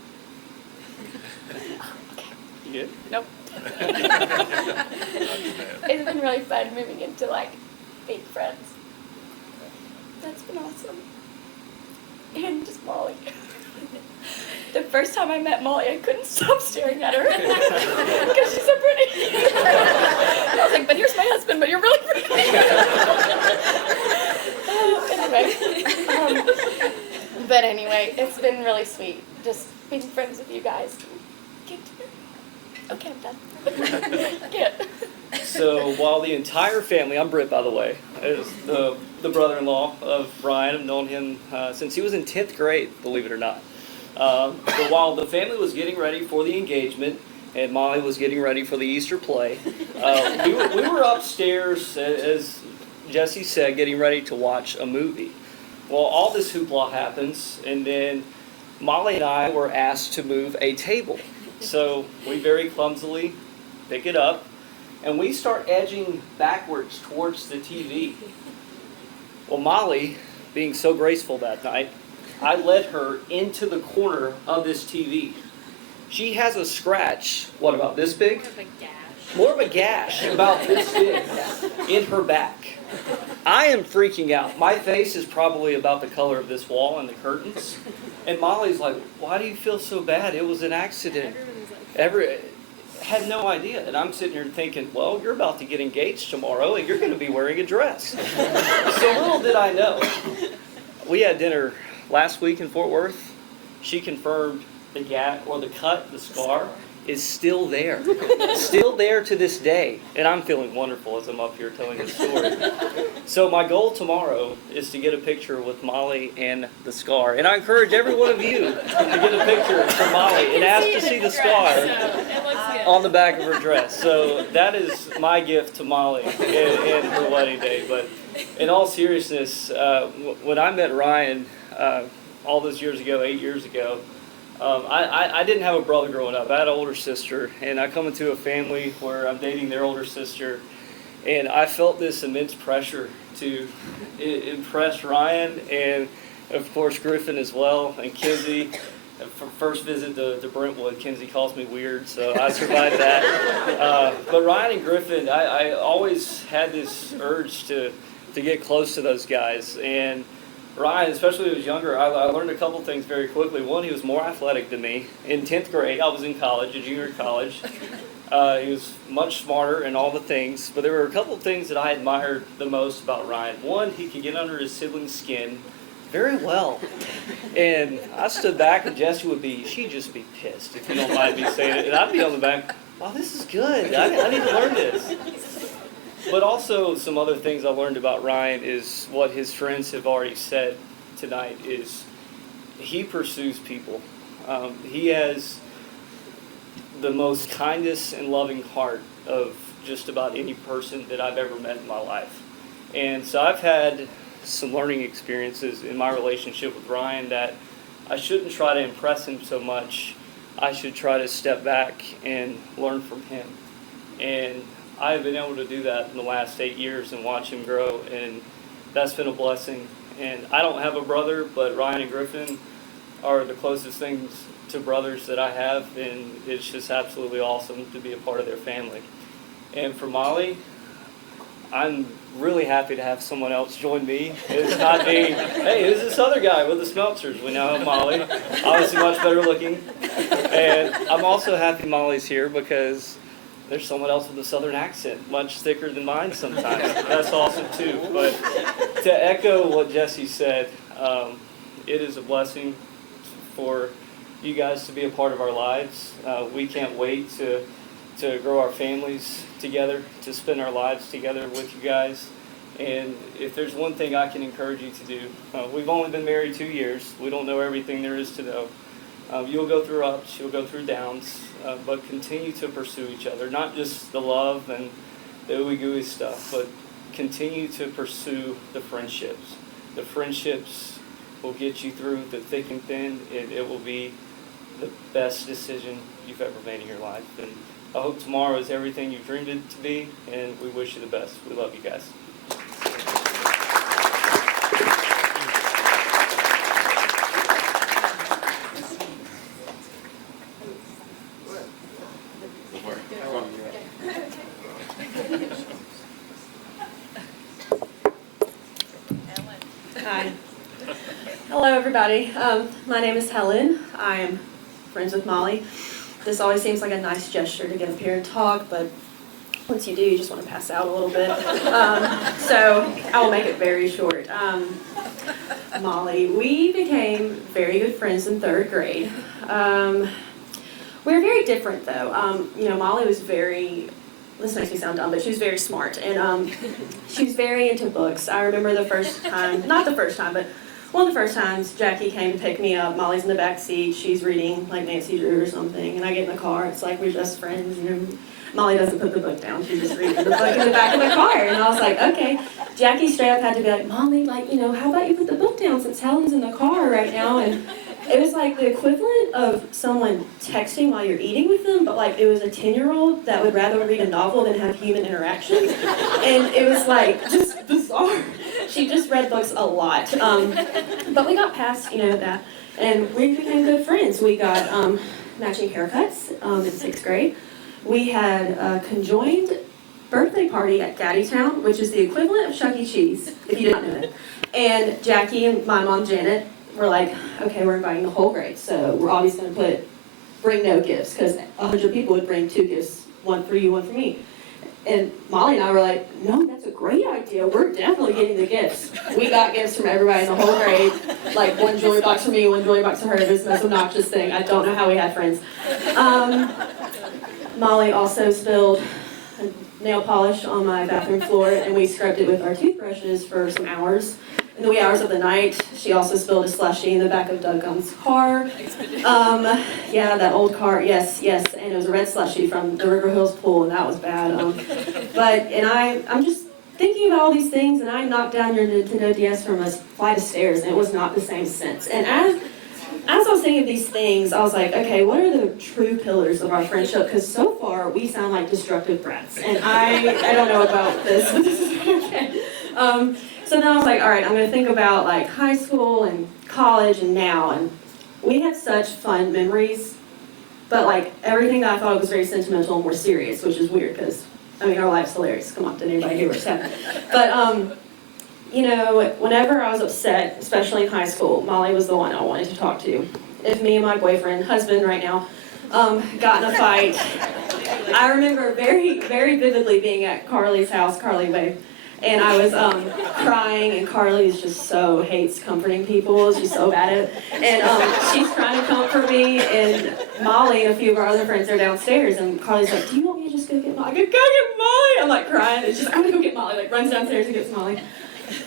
Okay. You good? Nope. It's been really fun moving into like being friends. That's been awesome. And just Molly. The first time I met Molly, I couldn't stop staring at her because she's so pretty. I was like, but here's my husband, but you're really pretty. Anyway, But anyway, it's been really sweet just being friends with you guys. Okay, I'm done. Get. So while the entire family, I'm Britt by the way, is the brother-in-law of Ryan. I've known him since he was in 10th grade, believe it or not. But while the family was getting ready for the engagement and Molly was getting ready for the Easter play, we were upstairs, as Jesse said, getting ready to watch a movie. Well, all this hoopla happens, and then Molly and I were asked to move a table. So we very clumsily pick it up, and we start edging backwards towards the TV. Well, Molly, being so graceful that night, I led her into the corner of this TV. She has a scratch, what, about this big? More of a gash, about this big, in her back. I am freaking out. My face is probably about the color of this wall and the curtains. And Molly's like, why do you feel so bad? It was an accident. Had no idea. And I'm sitting here thinking, well, you're about to get engaged tomorrow and you're going to be wearing a dress. So little did I know. We had dinner last week in Fort Worth. She confirmed the cut, the scar, is still there. Still there to this day. And I'm feeling wonderful as I'm up here telling this story. So my goal tomorrow is to get a picture with Molly and the scar. And I encourage every one of you to get a picture from Molly and ask to see the scar on the back of her dress. So that is my gift to Molly in her wedding day. But in all seriousness, when I met Ryan all those years ago, 8 years ago, I didn't have a brother growing up. I had an older sister, and I come into a family where I'm dating their older sister, and I felt this immense pressure to impress Ryan and, of course, Griffin as well, and Kinsey. For first visit to Brentwood, Kinsey calls me weird, so I survived that. But Ryan and Griffin, I always had this urge to get close to those guys, and Ryan, especially when he was younger, I learned a couple things very quickly. One, he was more athletic than me. In 10th grade, I was in college, a junior college. He was much smarter in all the things, but there were a couple of things that I admired the most about Ryan. One, he could get under his sibling's skin very well. And I stood back and Jesse she'd just be pissed, if you don't mind me saying it. And I'd be on the back, wow, this is good. I need to learn this. But also some other things I learned about Ryan is what his friends have already said tonight is he pursues people. He has the most kindest and loving heart of just about any person that I've ever met in my life. And so I've had some learning experiences in my relationship with Ryan that I shouldn't try to impress him so much. I should try to step back and learn from him. And I've been able to do that in the last 8 years and watch him grow, and that's been a blessing. And I don't have a brother, but Ryan and Griffin are the closest things to brothers that I have, and it's just absolutely awesome to be a part of their family. And for Molly, I'm really happy to have someone else join me. It's not being, hey, who's this other guy with the Smeltzers? We now have Molly, obviously much better looking. And I'm also happy Molly's here because there's someone else with a southern accent, much thicker than mine sometimes. That's awesome too. But to echo what Jesse said, it is a blessing for you guys to be a part of our lives. We can't wait to grow our families together, to spend our lives together with you guys. And if there's one thing I can encourage you to do, we've only been married 2 years. We don't know everything there is to know. You'll go through ups, you'll go through downs, but continue to pursue each other. Not just the love and the ooey gooey stuff, but continue to pursue the friendships. The friendships will get you through the thick and thin. It will be the best decision you've ever made in your life. And I hope tomorrow is everything you've dreamed it to be, and we wish you the best. We love you guys. Hi. Hello, everybody. My name is Helen. I'm friends with Molly. This always seems like a nice gesture to get up here and talk, but Once you do, you just want to pass out a little bit. So I will make it very short. Molly, we became very good friends in 3rd grade. We were very different though. Molly was this makes me sound dumb, but she was very smart, and she was very into books. I remember the first time, not the first time, but one of the first times Jackie came to pick me up. Molly's in the back seat, she's reading like Nancy Drew or something, and I get in the car, it's like we're just friends, Molly doesn't put the book down, she's just reading the book in the back of the car, and I was like, okay. Jackie straight up had to be like, Molly, how about you put the book down since Helen's in the car right now, and it was like the equivalent of someone texting while you're eating with them, but like it was a 10-year-old that would rather read a novel than have human interaction. And it was like just bizarre. She just read books a lot. But we got past, that, and we became good friends. We got matching haircuts in 6th grade. We had a conjoined birthday party at Daddytown, which is the equivalent of Chuck E. Cheese, if you didn't know it. And Jackie and my mom, Janet, we're like, okay, we're inviting the whole grade, so we're obviously going to bring no gifts, because 100 people would bring 2 gifts, one for you, one for me. And Molly and I were like, no, that's a great idea. We're definitely getting the gifts. We got gifts from everybody in the whole grade, like 1 jewelry box for me, 1 jewelry box for her. It was the most obnoxious thing. I don't know how we had friends. Molly also spilled nail polish on my bathroom floor, and we scrubbed it with our toothbrushes for some hours. In the wee hours of the night, she also spilled a slushie in the back of Doug Gunn's car. Yeah, that old car, yes, and it was a red slushie from the River Hills pool, and that was bad. I'm just thinking about all these things, and I knocked down your Nintendo DS from a flight of stairs, and it was not the same sense. And as I was thinking of these things, I was like, okay, what are the true pillars of our friendship? Because so far, we sound like destructive brats, and I don't know about this, but this is okay. So then I was like, all right, I'm going to think about like high school and college and now, and we had such fun memories, but like everything that I thought was very sentimental and more serious, which is weird because, our life's hilarious. Come on, did anybody hear what's happening? But, whenever I was upset, especially in high school, Molly was the one I wanted to talk to. If me and my boyfriend, husband right now, got in a fight, I remember very, very vividly being at Carly's house, Carly Wave, and I was crying, and Carly just so hates comforting people. She's so bad at it. And she's trying to comfort me, and Molly and a few of our other friends are downstairs, and Carly's like, do you want me to just go get Molly? I go, go get Molly! I'm like crying, and she's like, I'm gonna go get Molly. Like runs downstairs and gets Molly.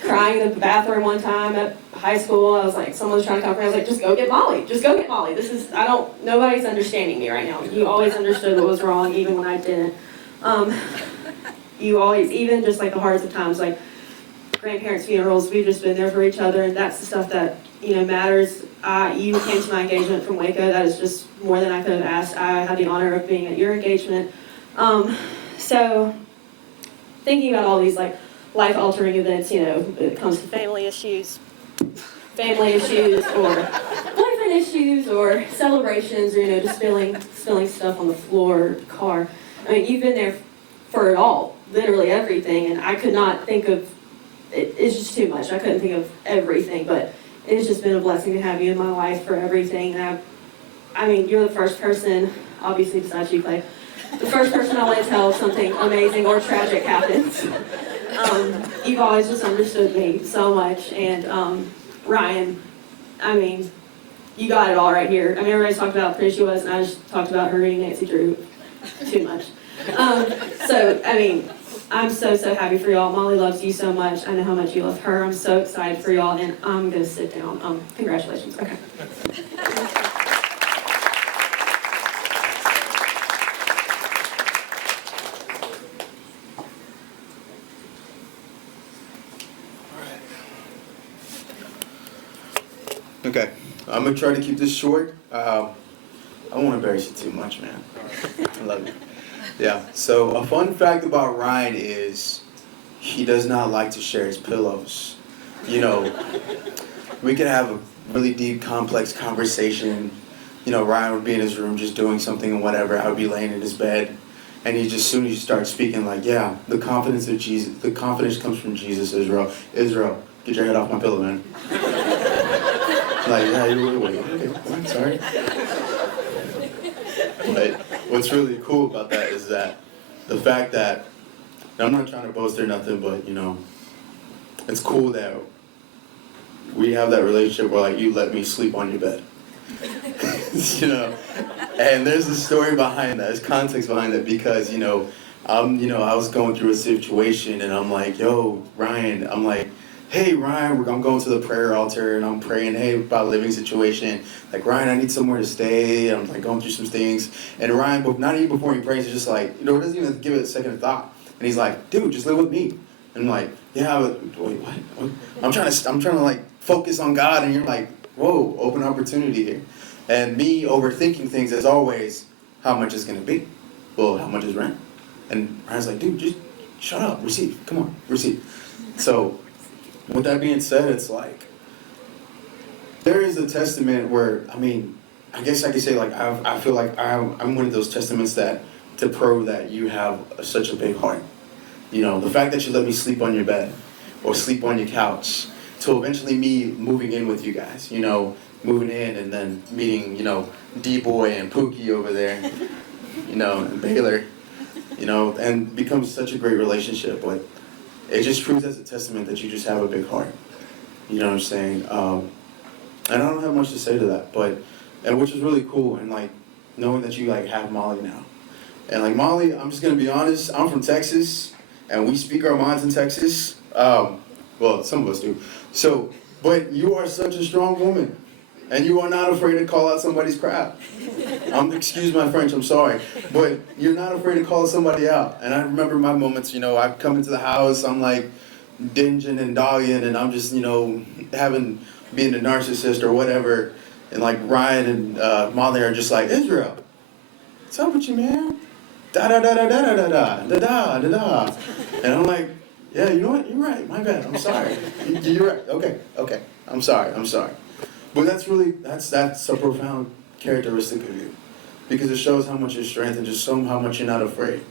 Crying in the bathroom one time at high school. I was like, someone was trying to comfort me. I was like, just go get Molly. Just go get Molly. Nobody's understanding me right now. You always understood what was wrong, even when I didn't. You always, even just like the hardest of times, like grandparents' funerals, we've just been there for each other, and that's the stuff that, matters. You came to my engagement from Waco. That is just more than I could have asked. I had the honor of being at your engagement. So thinking about all these like life-altering events, it comes to family issues, or boyfriend issues, or celebrations, or just spilling stuff on the floor, car. You've been there for it all. Literally everything, and I could not think of it. It's just too much. I couldn't think of everything, but it's just been a blessing to have you in my life for everything. And you're the first person, obviously besides you, Clay, the first person I want to tell if something amazing or tragic happens. You've always just understood me so much, and Ryan, you got it all right here. Everybody's talked about how pretty she was, and I just talked about her reading Nancy Drew too much. I'm so happy for y'all. Molly loves you so much. I know how much you love her. I'm so excited for y'all, and I'm going to sit down. Congratulations. Okay. Okay, I'm going to try to keep this short. I won't embarrass you too much, man. I love you. Yeah, so a fun fact about Ryan is he does not like to share his pillows. We could have a really deep, complex conversation. Ryan would be in his room just doing something and whatever. I would be laying in his bed. And he just, soon as you start speaking, like, yeah, the confidence of Jesus, the confidence comes from Jesus, Israel. Israel, get your head off my pillow, man. Like, yeah, wait, okay, I'm sorry. But what's really cool about that is that the fact that And I'm not trying to boast or nothing, but it's cool that we have that relationship where like you let me sleep on your bed. And there's a story behind that, there's context behind that because, I was going through a situation and I'm like, yo, Ryan, I'm like, hey, Ryan, I'm going to the prayer altar and I'm praying, hey, about a living situation. Like, Ryan, I need somewhere to stay. I'm like going through some things. And Ryan, not even before he prays, he's just like, doesn't even give it a second of thought. And he's like, dude, just live with me. And I'm like, yeah, but wait, what? I'm trying to like focus on God. And you're like, whoa, open opportunity here. And me overthinking things as always, how much is going to be? Well, how much is rent? And Ryan's like, dude, just shut up, receive, come on, receive. So, with that being said, it's like, there is a testament where, I guess I could say like, I feel like I'm one of those testaments that, to prove that you have such a big heart. The fact that you let me sleep on your bed, or sleep on your couch, to eventually me moving in with you guys, moving in and then meeting, D-Boy and Pookie over there, and Baylor, and becomes such a great relationship. But it just proves as a testament that you just have a big heart. You know what I'm saying? And I don't have much to say to that, and which is really cool, and like, knowing that you like have Molly now. And like Molly, I'm just gonna be honest, I'm from Texas, and we speak our minds in Texas. Well, some of us do. So, but you are such a strong woman. And you are not afraid to call out somebody's crap. Excuse my French, I'm sorry. But you're not afraid to call somebody out. And I remember my moments, I come into the house, I'm like dinging and dogging, and I'm just, being a narcissist or whatever. And like Ryan and Molly are just like, Israel, what's up with you, man? Da da da da da da da da da da da. And I'm like, yeah, you know what? You're right. My bad. I'm sorry. You're right. Okay. I'm sorry. But that's a profound characteristic of you, because it shows how much your strength and just how much you're not afraid,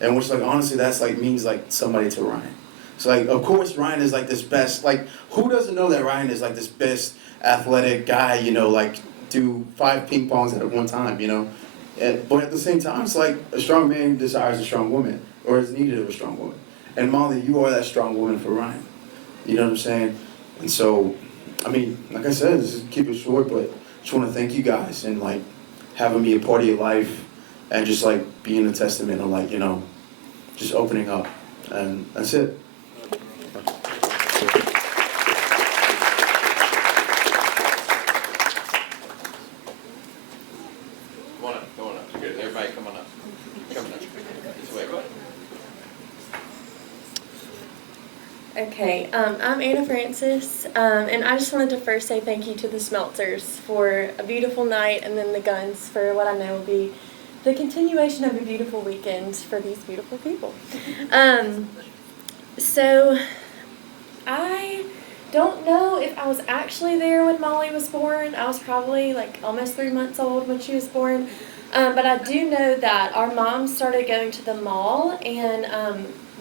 and which like honestly that's like means like somebody to Ryan. So like of course Ryan is like this best, like who doesn't know that Ryan is like this best athletic guy, like do 5 ping pongs at one time, but at the same time it's like a strong man desires a strong woman or is needed of a strong woman, and Molly, you are that strong woman for Ryan. You know what I'm saying? And so. Like I said, just keep it short, but just want to thank you guys and like having me a part of your life and just like being a testament of like, just opening up. And that's it. Come on up. Good. Everybody come on up. This way. Okay, I'm Anna Francis, and I just wanted to first say thank you to the Smeltzers for a beautiful night, and then the Gunns for what I know will be the continuation of a beautiful weekend for these beautiful people. So, I don't know if I was actually there when Molly was born. I was probably like almost 3 months old when she was born, but I do know that our mom started going to the mall and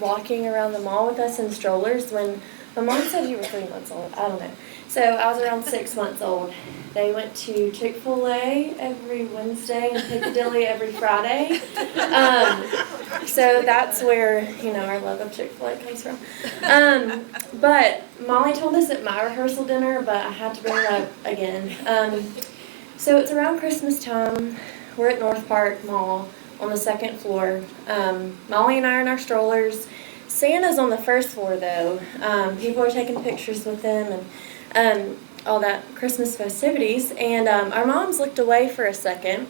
walking around the mall with us in strollers when my mom said you were 3 months old. I don't know. So I was around 6 months old. They went to Chick-fil-A every Wednesday and Piccadilly every Friday. So that's where, our love of Chick-fil-A comes from. But Molly told us at my rehearsal dinner, but I had to bring it up again. So it's around Christmas time. We're at North Park Mall on the 2nd floor. Molly and I are in our strollers. Santa's on the 1st floor though. People are taking pictures with him and all that Christmas festivities. And our moms looked away for a second.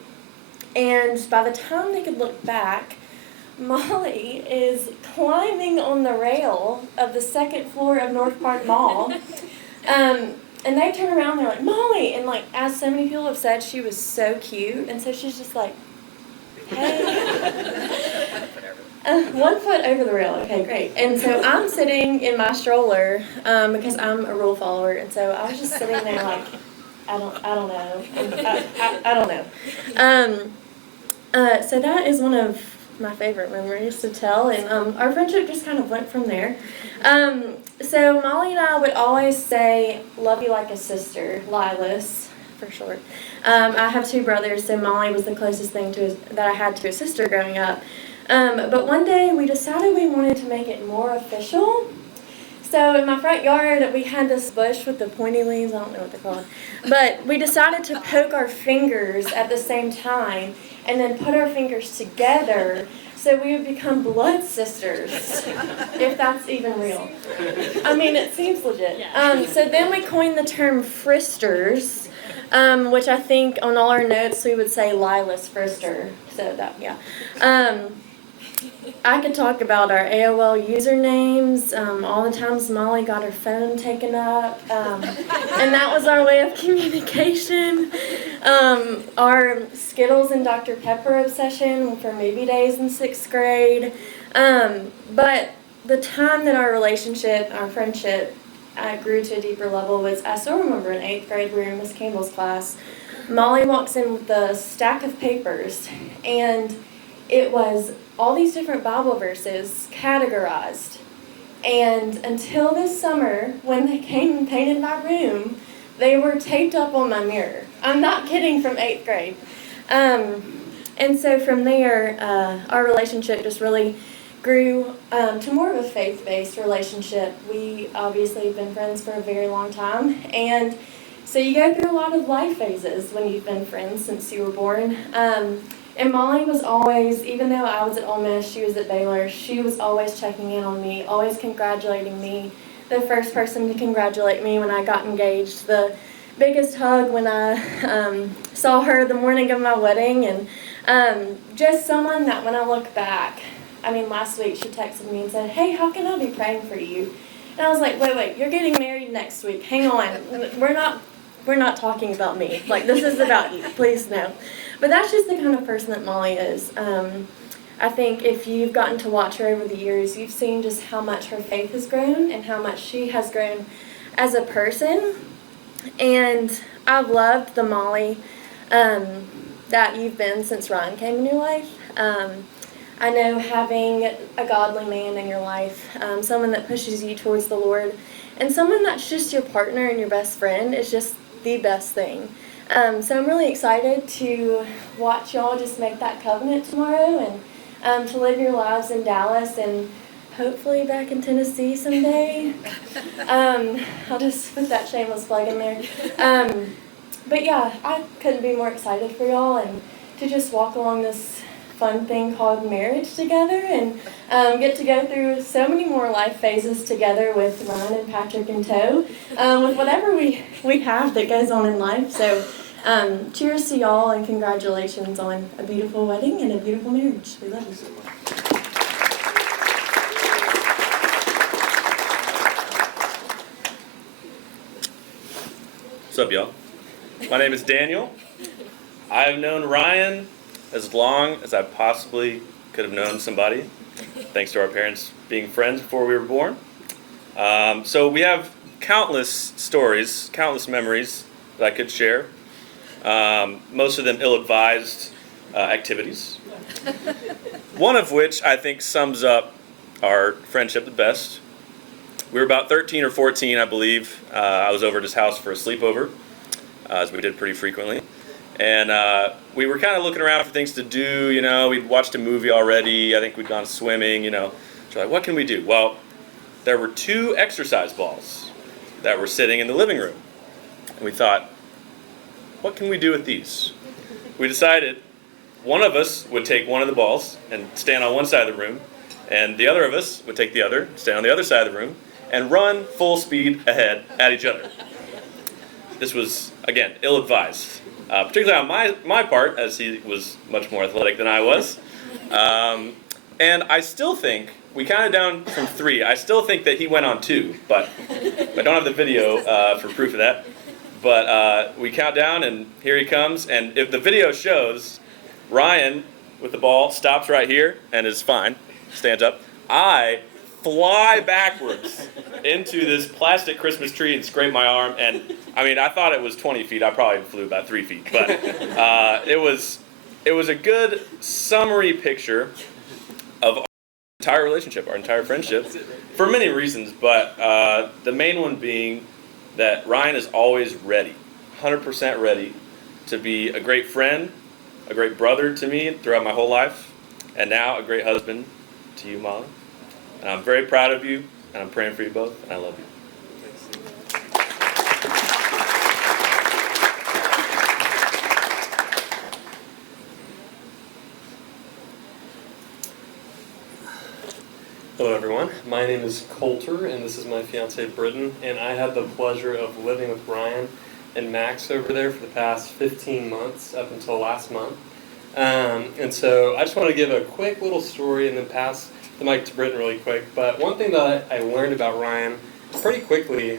And by the time they could look back, Molly is climbing on the rail of the 2nd floor of North Park Mall. And they turn around and they're like, Molly! And like, as so many people have said, she was so cute. And so she's just like, hey. 1 foot over the rail. Okay, great. And so I'm sitting in my stroller because I'm a rule follower, and so I was just sitting there like, I don't know. I don't know. So that is one of my favorite memories to tell, and our friendship just kind of went from there. So Molly and I would always say, love you like a sister, Lilas, for short. I have 2 brothers, so Molly was the closest thing that I had to a sister growing up. But one day we decided we wanted to make it more official. So in my front yard, we had this bush with the pointy leaves, I don't know what they're called, but we decided to poke our fingers at the same time and then put our fingers together so we would become blood sisters, if that's even real. I mean, it seems legit. So then we coined the term fristers, which I think on all our notes we would say Lila's frister. So that, yeah. I could talk about our AOL usernames, all the times Molly got her phone taken up, and that was our way of communication. Our Skittles and Dr. Pepper obsession for movie days in 6th grade. But the time that our relationship, our friendship, grew to a deeper level was, I still remember in 8th grade, we were in Miss Campbell's class. Molly walks in with a stack of papers, and it was all these different Bible verses categorized. And until this summer, when they came and painted my room, they were taped up on my mirror. I'm not kidding, from 8th grade. And so from there, our relationship just really grew to more of a faith-based relationship. We obviously have been friends for a very long time. And so you go through a lot of life phases when you've been friends since you were born. And Molly was always, even though I was at Ole Miss, she was at Baylor, she was always checking in on me, always congratulating me. The first person to congratulate me when I got engaged, the biggest hug when I saw her the morning of my wedding, and just someone that when I look back, I mean, last week she texted me and said, "Hey, how can I be praying for you?" And I was like, wait, you're getting married next week. Hang on. We're not talking about me. Like, this is about you. Please, no. But that's just the kind of person that Molly is. I think if you've gotten to watch her over the years, you've seen just how much her faith has grown and how much she has grown as a person. And I've loved the Molly that you've been since Ryan came in your life. I know having a godly man in your life, someone that pushes you towards the Lord, and someone that's just your partner and your best friend is just the best thing. So I'm really excited to watch y'all just make that covenant tomorrow, and to live your lives in Dallas and hopefully back in Tennessee someday. I'll just put that shameless plug in there. But yeah, I couldn't be more excited for y'all and to just walk along this fun thing called marriage together and get to go through so many more life phases together with Ryan and Patrick in tow, with whatever we have that goes on in life. So cheers to y'all and congratulations on a beautiful wedding and a beautiful marriage. We love you. What's up, y'all? My name is Daniel. I've known Ryan as long as I possibly could have known somebody, thanks to our parents being friends before we were born. So we have countless stories, countless memories that I could share, most of them ill-advised activities. One of which I think sums up our friendship the best. We were about 13 or 14, I believe. I was over at his house for a sleepover, as we did pretty frequently. And we were kind of looking around for things to do, you know. We'd watched a movie already. I think we'd gone swimming, you know. So like, what can we do? Well, there were 2 exercise balls that were sitting in the living room. And we thought, what can we do with these? We decided one of us would take one of the balls and stand on one side of the room, and the other of us would take the other, stand on the other side of the room, and run full speed ahead at each other. This was, again, ill-advised. Particularly on my part, as he was much more athletic than I was. And I still think, we counted down from 3, I still think that he went on 2, but I don't have the video for proof of that. But we count down, and here he comes, and if the video shows, Ryan, with the ball, stops right here, and is fine, stands up. I fly backwards into this plastic Christmas tree and scrape my arm, and I mean, I thought it was 20 feet. I probably flew about 3 feet, but it was a good summary picture of our entire relationship, our entire friendship, for many reasons, but the main one being that Ryan is always ready, 100% ready to be a great friend, a great brother to me throughout my whole life, and now a great husband to you, Molly. And I'm very proud of you, and I'm praying for you both, and I love you. Hello everyone, my name is Coulter and this is my fiancee Britt, and I had the pleasure of living with Ryan and Max over there for the past 15 months up until last month. And so I just want to give a quick little story and then pass the mic to Britt really quick. But one thing that I learned about Ryan pretty quickly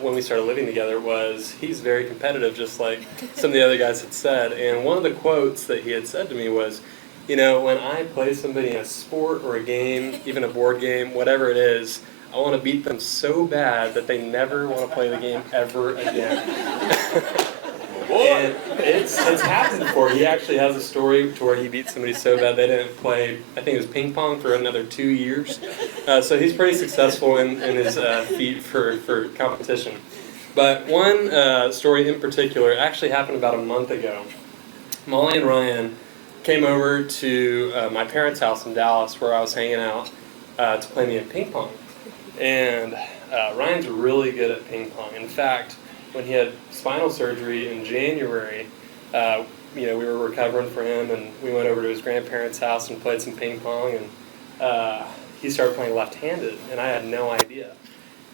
when we started living together was he's very competitive, just like some of the other guys had said. And one of the quotes that he had said to me was, you know, when I play somebody in a sport or a game, even a board game, whatever it is, I want to beat them so bad that they never want to play the game ever again. And it's happened before. He actually has a story to where he beat somebody so bad they didn't play, I think it was ping pong, for another 2 years. So he's pretty successful in his feat for competition. But one story in particular actually happened about a month ago. Molly and Ryan came over to my parents' house in Dallas where I was hanging out to play me at ping pong. And Ryan's really good at ping pong. In fact, when he had spinal surgery in January, we were recovering for him, and we went over to his grandparents' house and played some ping pong, and he started playing left-handed, and I had no idea.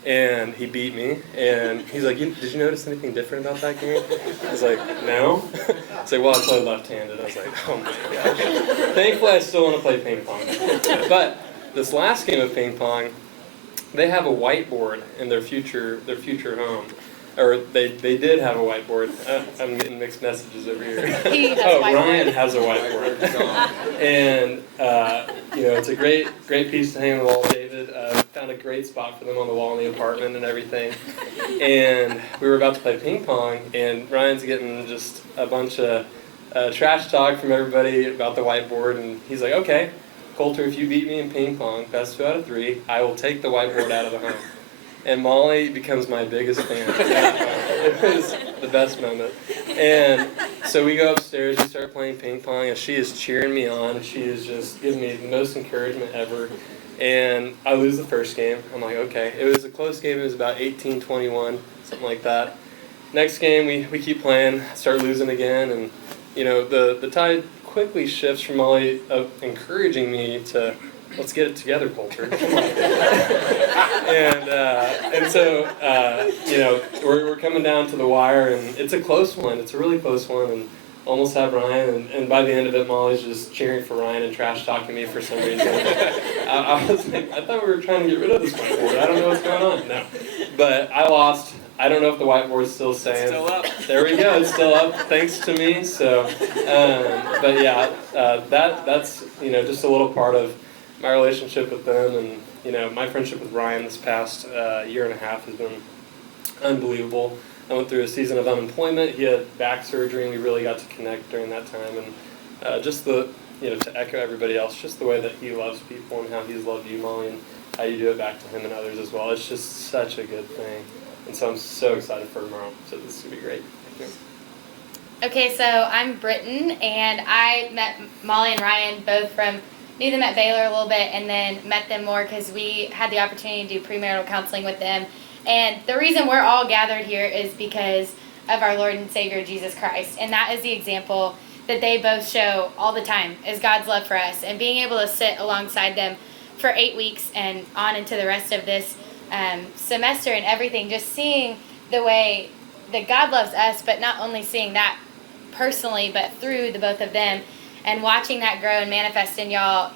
And he beat me, and he's like, did you notice anything different about that game? I was like, no. He's like, well, I played left-handed. I was like, oh my gosh. Thankfully, I still want to play ping pong. But this last game of ping pong, they have a whiteboard in their future home. Or they did have a whiteboard. I'm getting mixed messages over here. Ryan has a whiteboard. And, it's a great piece to hang on the wall, David. Found a great spot for them on the wall in the apartment and everything. And we were about to play ping pong, and Ryan's getting just a bunch of trash talk from everybody about the whiteboard. And he's like, okay, Coulter, if you beat me in ping pong, best 2 out of 3, I will take the whiteboard out of the home. And Molly becomes my biggest fan. It was the best moment. And so we go upstairs, we start playing ping pong, and she is cheering me on. She is just giving me the most encouragement ever. And I lose the first game. I'm like, okay. It was a close game. It was about 18-21, something like that. Next game, we keep playing, start losing again. And, the tide quickly shifts from Molly encouraging me to, let's get it together, Coulter. And so, we're coming down to the wire, and it's a close one. It's a really close one, and almost have Ryan. And by the end of it, Molly's just cheering for Ryan and trash talking me for some reason. I was like, I thought we were trying to get rid of this whiteboard. I don't know what's going on. No, but I lost. I don't know if the whiteboard's still saying. Still up. There we go. It's still up, thanks to me. So, but yeah, that's just a little part of my relationship with them, and my friendship with Ryan this past year and a half has been unbelievable. I went through a season of unemployment. He had back surgery, and we really got to connect during that time. And just to echo everybody else, just the way that he loves people and how he's loved you, Molly, and how you do it back to him and others as well. It's just such a good thing. And so I'm so excited for tomorrow. So this is going to be great. Thank you. Okay, so I'm Britt, and I met Molly and Ryan both knew them at Baylor a little bit, and then met them more because we had the opportunity to do premarital counseling with them. And the reason we're all gathered here is because of our Lord and Savior, Jesus Christ. And that is the example that they both show all the time, is God's love for us. And being able to sit alongside them for 8 weeks and on into the rest of this semester and everything, just seeing the way that God loves us, but not only seeing that personally, but through the both of them, and watching that grow and manifest in y'all.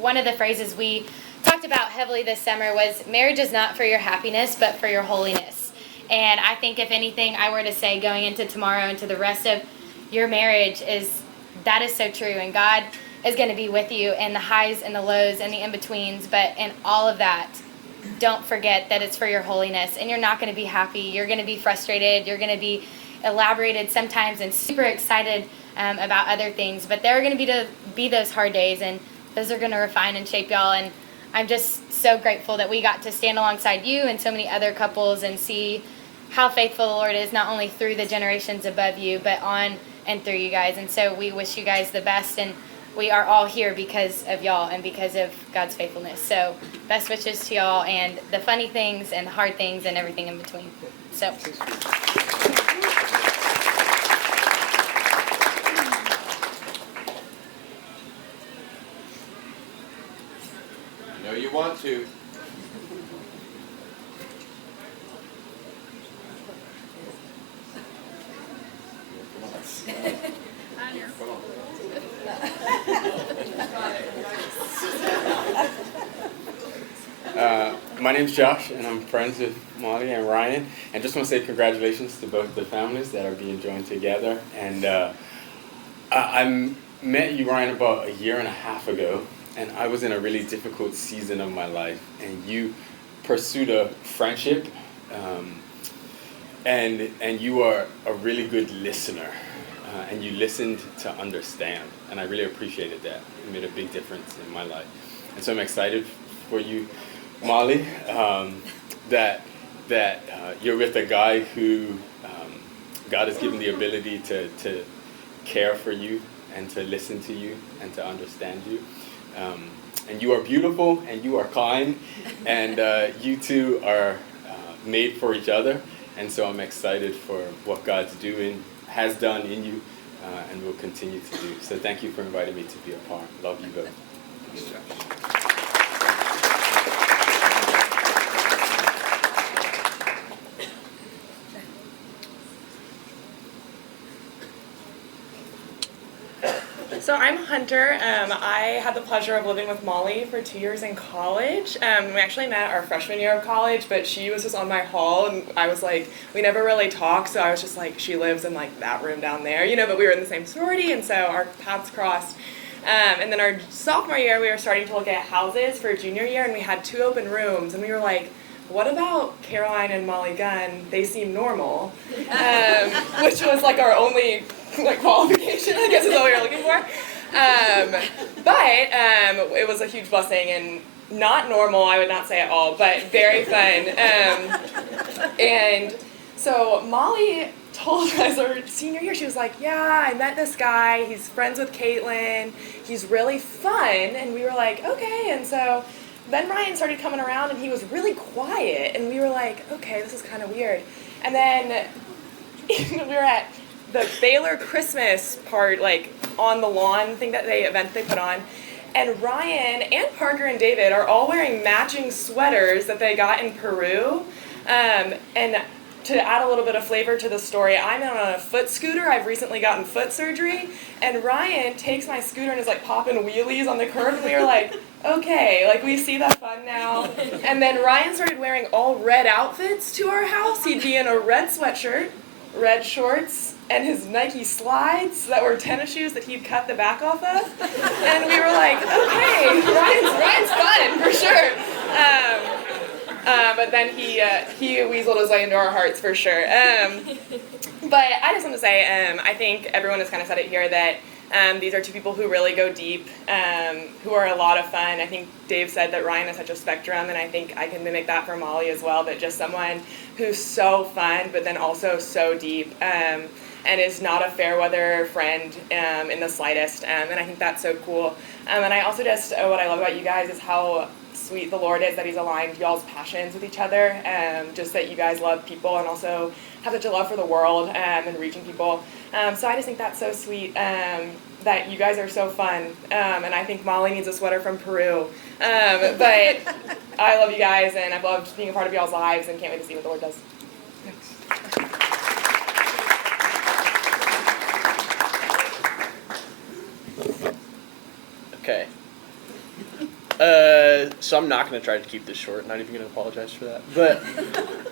One of the phrases we talked about heavily this summer was, marriage is not for your happiness, but for your holiness. And I think if anything I were to say going into tomorrow and to the rest of your marriage is, that is so true. And God is going to be with you in the highs and the lows and the in-betweens. But in all of that, don't forget that it's for your holiness. And you're not going to be happy. You're going to be frustrated. You're going to be elaborated sometimes and super excited about other things. But there are going to be those hard days, and those are going to refine and shape y'all. And I'm just so grateful that we got to stand alongside you and so many other couples and see how faithful the Lord is, not only through the generations above you, but on and through you guys. And so we wish you guys the best. And we are all here because of y'all and because of God's faithfulness. So best wishes to y'all and the funny things and the hard things and everything in between. So. I know you want to. My name's Josh, and I'm friends with Molly and Ryan. And just want to say congratulations to both the families that are being joined together. And I met you, Ryan, about a year and a half ago, and I was in a really difficult season of my life. And you pursued a friendship, and you are a really good listener, and you listened to understand. And I really appreciated that. It made a big difference in my life. And so I'm excited for you, Molly, that you're with a guy who God has given the ability to care for you and to listen to you and to understand you. And you are beautiful and you are kind, and you two are made for each other. And so I'm excited for what God's has done in you, and will continue to do. So thank you for inviting me to be a part. Love you both. Thanks, Josh. So I'm Hunter. I had the pleasure of living with Molly for 2 years in college. We actually met our freshman year of college, but she was just on my hall, and I was like, we never really talked, so I was just like, she lives in like that room down there, you know, but we were in the same sorority, and so our paths crossed. And then our sophomore year, we were starting to look at houses for junior year, and we had 2 open rooms, and we were like, what about Caroline and Molly Gunn? They seem normal, which was like our only like qualification, I guess is what we were looking for. But it was a huge blessing and not normal, I would not say at all, but very fun. And so Molly told us our senior year, she was like, yeah, I met this guy, he's friends with Caitlin, he's really fun, and we were like, okay, and so then Ryan started coming around and he was really quiet, and we were like, okay, this is kind of weird. And then we were at the Baylor Christmas part, like on the lawn thing event they put on, and Ryan and Parker and David are all wearing matching sweaters that they got in Peru. And to add a little bit of flavor to the story, I'm on a foot scooter. I've recently gotten foot surgery, and Ryan takes my scooter and is like popping wheelies on the curb, and we were like, okay, like we see that fun now. And then Ryan started wearing all red outfits to our house. He'd be in a red sweatshirt, red shorts, and his Nike slides that were tennis shoes that he'd cut the back off of. And we were like, okay, Ryan's fun, for sure. But then he weaseled his way into our hearts, for sure. But I just want to say, I think everyone has kind of said it here, that these are 2 people who really go deep, who are a lot of fun. I think Dave said that Ryan is such a spectrum, and I think I can mimic that for Molly as well, but just someone who's so fun, but then also so deep, and is not a fair weather friend in the slightest, and I think that's so cool. And I also just, what I love about you guys is how sweet the Lord is that He's aligned y'all's passions with each other, just that you guys love people and also have such a love for the world and reaching people. So I just think that's so sweet, that you guys are so fun, and I think Molly needs a sweater from Peru. But I love you guys, and I've loved being a part of y'all's lives, and can't wait to see what the Lord does. Okay. So I'm not going to try to keep this short. Not even going to apologize for that. But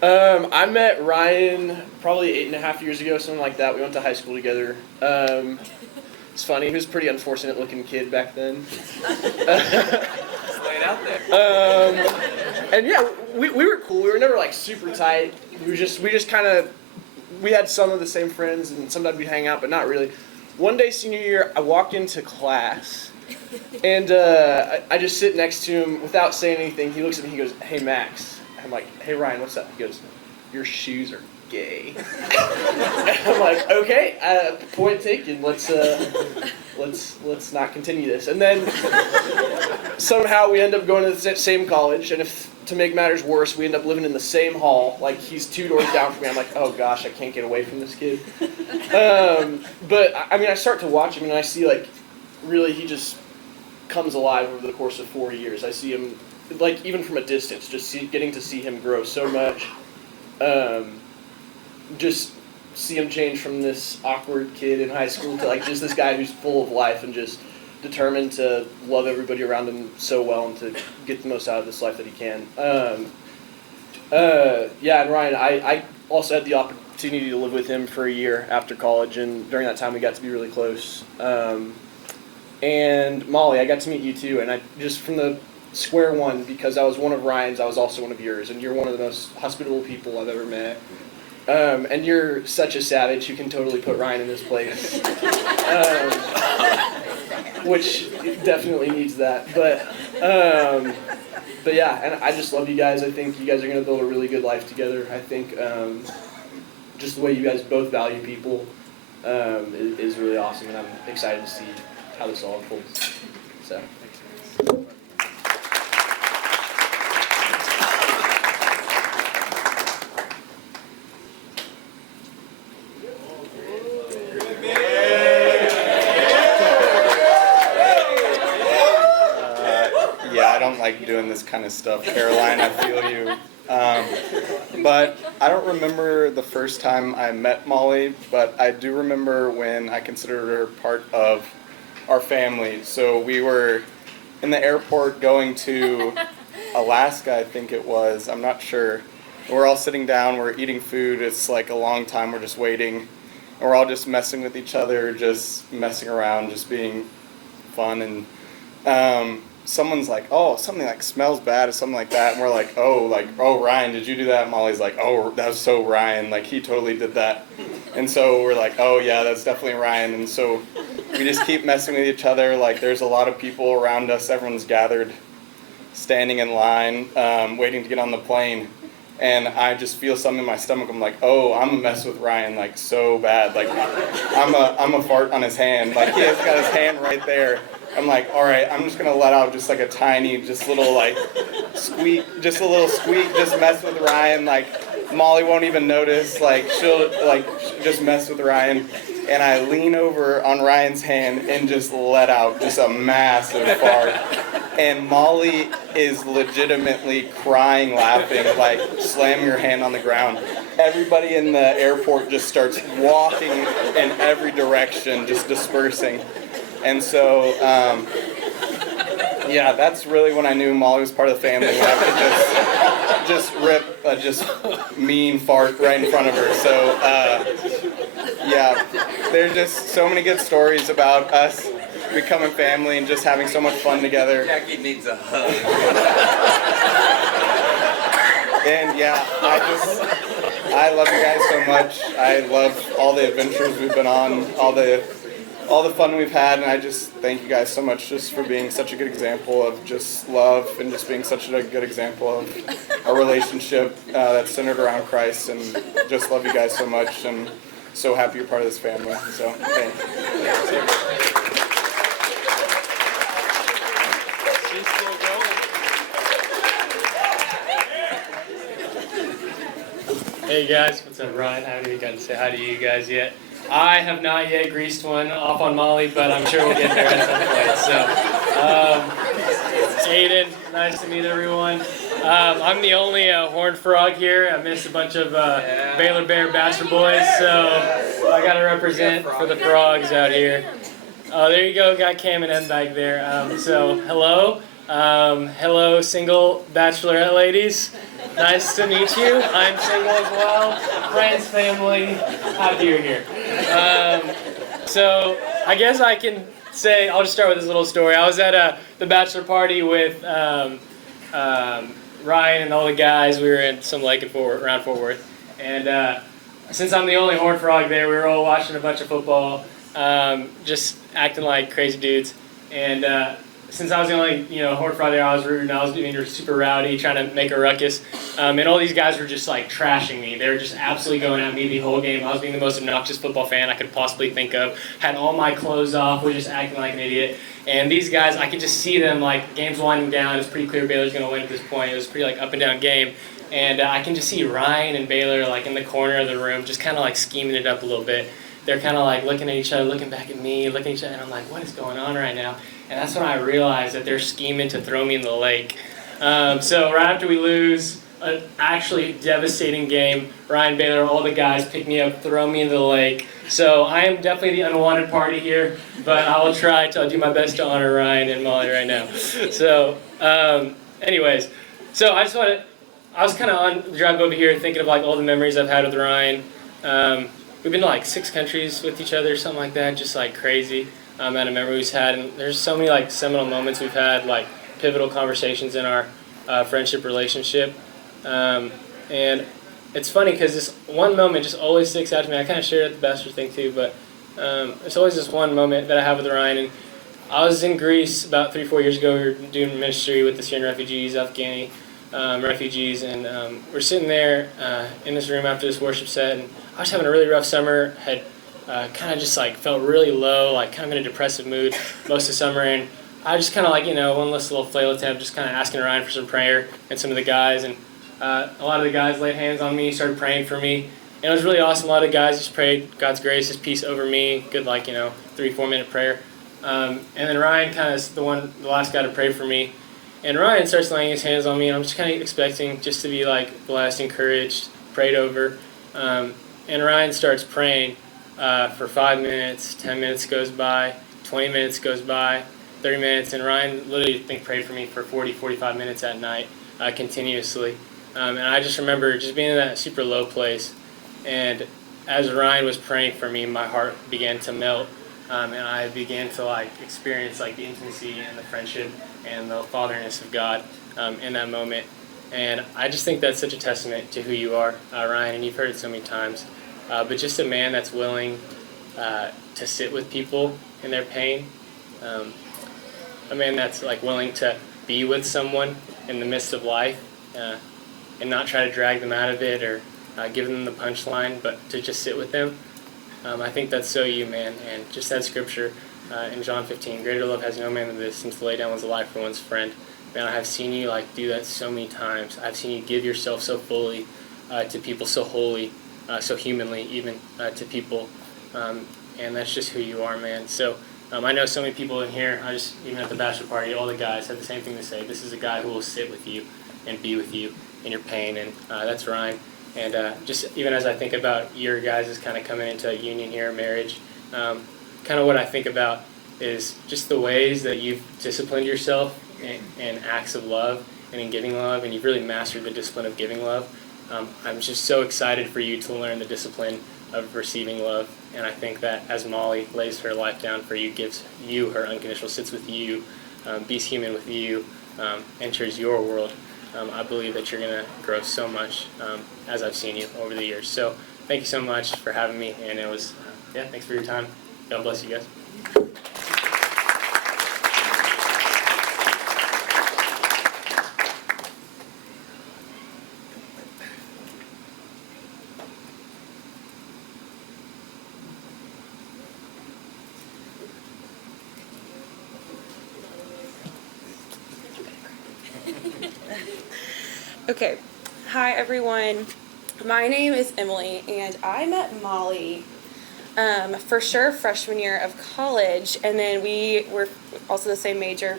I met Ryan probably 8.5 years ago, something like that. We went to high school together. It's funny. He was a pretty unfortunate looking kid back then. Just lay it out there. And yeah, we were cool. We were never like super tight. We just kind of, we had some of the same friends, and sometimes we'd hang out, but not really. One day senior year, I walked into class, and I just sit next to him without saying anything. He looks at me, he goes, "Hey Max." I'm like, "Hey Ryan, what's up?" He goes, "Your shoes are gay. And I'm like, okay, point taken. Let's not continue this. And then somehow we end up going to the same college, and to make matters worse, we end up living in the same hall. Like, he's 2 doors down from me. I'm like, oh gosh, I can't get away from this kid. But I mean, I start to watch him, and I see, like, really he just comes alive over the course of 4 years. I see him, like, even from a distance, just getting to see him grow so much. Just see him change from this awkward kid in high school to, like, just this guy who's full of life and just determined to love everybody around him so well and to get the most out of this life that he can. Yeah, and Ryan, I also had the opportunity to live with him for a year after college, and during that time we got to be really close. And Molly, I got to meet you too, and I just from the square one, because I was one of Ryan's, I was also one of yours, and you're one of the most hospitable people I've ever met. And you're such a savage, you can totally put Ryan in his place. Which definitely needs that. But yeah, and I just love you guys. I think you guys are going to build a really good life together. I think just the way you guys both value people is really awesome, and I'm excited to see how this all unfolds. So, thanks. Like doing this kind of stuff, Caroline, I feel you. But I don't remember the first time I met Molly, but I do remember when I considered her part of our family. So we were in the airport going to Alaska, I think it was, I'm not sure. We're all sitting down, we're eating food, it's like a long time, we're just waiting. And we're all just messing with each other, just messing around, just being fun. And someone's like, oh, something like smells bad or something like that, and we're like, oh, Ryan, did you do that? And Molly's like, oh, that was so Ryan, like he totally did that. And so we're like, oh yeah, that's definitely Ryan. And so we just keep messing with each other. Like, there's a lot of people around us, everyone's gathered, standing in line, waiting to get on the plane. And I just feel something in my stomach. I'm like, oh, I'm a mess with Ryan, like so bad. Like, I'm a fart on his hand. Like, he has got his hand right there. I'm like, all right, I'm just gonna let out just like a tiny, just little like squeak, just a little squeak, just mess with Ryan. Like, Molly won't even notice. Like, she'll like just mess with Ryan. And I lean over on Ryan's hand and just let out just a massive fart. And Molly is legitimately crying, laughing, like slamming her hand on the ground. Everybody in the airport just starts walking in every direction, just dispersing. And so, yeah, that's really when I knew Molly was part of the family, when I could just rip a just mean fart right in front of her. So, yeah, there's just so many good stories about us becoming family and just having so much fun together. Jackie needs a hug. And yeah, I love you guys so much. I love all the adventures we've been on, all the fun we've had, and I just thank you guys so much just for being such a good example of just love and just being such a good example of a relationship that's centered around Christ, and just love you guys so much and so happy you're part of this family. So thank you. Hey guys, what's up, Ryan? I haven't even gotten to say hi to you guys yet. I have not yet greased one off on Molly, but I'm sure we'll get there at some point. So, Aiden, nice to meet everyone. I'm the only horned frog here. I missed a bunch of Baylor Bear Bachelor boys, so I got to represent for the frogs out here. Oh, there you go. Got Cam and Ed back there. So, hello. Hello, single bachelorette ladies. Nice to meet you. I'm single as well. Friends, family, happy you're here. So I guess I can say, I'll just start with this little story. I was at the bachelor party with Ryan and all the guys. We were in some lake around Fort Worth. And since I'm the only horned frog there, we were all watching a bunch of football, just acting like crazy dudes. And since I was the only, Horde Friday, I was rude and I was being super rowdy, trying to make a ruckus. And all these guys were just like trashing me. They were just absolutely going at me the whole game. I was being the most obnoxious football fan I could possibly think of. Had all my clothes off, was just acting like an idiot. And these guys, I could just see them, like, game's winding down. It was pretty clear Baylor's going to win at this point. It was a pretty, like, up and down game. And I can just see Ryan and Baylor, like, in the corner of the room, just kind of, like, scheming it up a little bit. They're kind of, like, looking at each other, looking back at me, looking at each other, and I'm like, what is going on right now? And that's when I realized that they're scheming to throw me in the lake. So right after we lose, an actually devastating game, Ryan, Baylor, all the guys pick me up, throw me into the lake. So I am definitely the unwanted party here, but I will try to do my best to honor Ryan and Molly right now. So anyways, so I was kind of on the drive over here thinking of like all the memories I've had with Ryan. We've been to like 6 countries with each other, something like that, just like crazy amount of memories we've had. And there's so many like seminal moments we've had, like pivotal conversations in our friendship relationship. And it's funny because this one moment just always sticks out to me. I kind of shared it at the Bachelor thing too, but there's always this one moment that I have with Ryan. And I was in Greece about 3-4 years ago. We were doing ministry with the Syrian refugees, Afghani refugees, and we're sitting there in this room after this worship set. And I was having a really rough summer. Had kind of just like felt really low, like kind of in a depressive mood most of summer. And I just kind of like, one last little flail attempt, just kind of asking Ryan for some prayer and some of the guys. And a lot of the guys laid hands on me, started praying for me. And it was really awesome. A lot of guys just prayed God's grace, His peace over me. Good, 3-4 minute prayer. And then Ryan kind of is the last guy to pray for me. And Ryan starts laying his hands on me, and I'm just kind of expecting just to be like blessed, encouraged, prayed over. And Ryan starts praying for 5 minutes, 10 minutes goes by, 20 minutes goes by, 30 minutes, and Ryan literally prayed for me for 40, 45 minutes at night continuously. And I just remember just being in that super low place. And as Ryan was praying for me, my heart began to melt. And I began to experience the intimacy and the friendship and the fatherness of God in that moment. And I just think that's such a testament to who you are, Ryan, and you've heard it so many times. But just a man that's willing to sit with people in their pain. A man that's willing to be with someone in the midst of life and not try to drag them out of it or give them the punchline, but to just sit with them. I think that's so you, man. And just that scripture in John 15, greater love has no man than this, than to lay down one's life for one's friend. Man, I have seen you do that so many times. I've seen you give yourself so fully to people, so wholly, so humanly even to people. And that's just who you are, man. So I know so many people in here, even at the bachelor party, all the guys have the same thing to say. This is a guy who will sit with you and be with you in your pain, and that's Ryan. And just even as I think about your guys' kind of coming into a union here, marriage, kind of what I think about is just the ways that you've disciplined yourself in acts of love and in giving love, and you've really mastered the discipline of giving love. I'm just so excited for you to learn the discipline of receiving love, and I think that as Molly lays her life down for you, gives you her unconditional, sits with you, be human with you, enters your world, I believe that you're going to grow so much as I've seen you over the years. So thank you so much for having me, and it was, thanks for your time. God bless you guys. Okay, hi everyone. My name is Emily, and I met Molly for sure freshman year of college, and then we were also the same major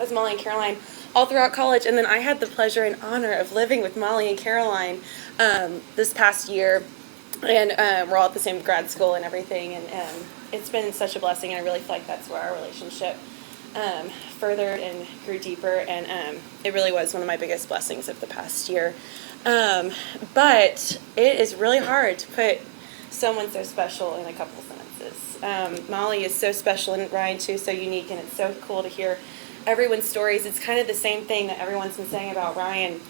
as Molly and Caroline all throughout college, and then I had the pleasure and honor of living with Molly and Caroline this past year, and we're all at the same grad school and everything, and it's been such a blessing, and I really feel like that's where our relationship furthered and grew deeper, and it really was one of my biggest blessings of the past year. But it is really hard to put someone so special in a couple sentences. Molly is so special, and Ryan too, so unique, and it's so cool to hear everyone's stories. It's kind of the same thing that everyone's been saying about Ryan.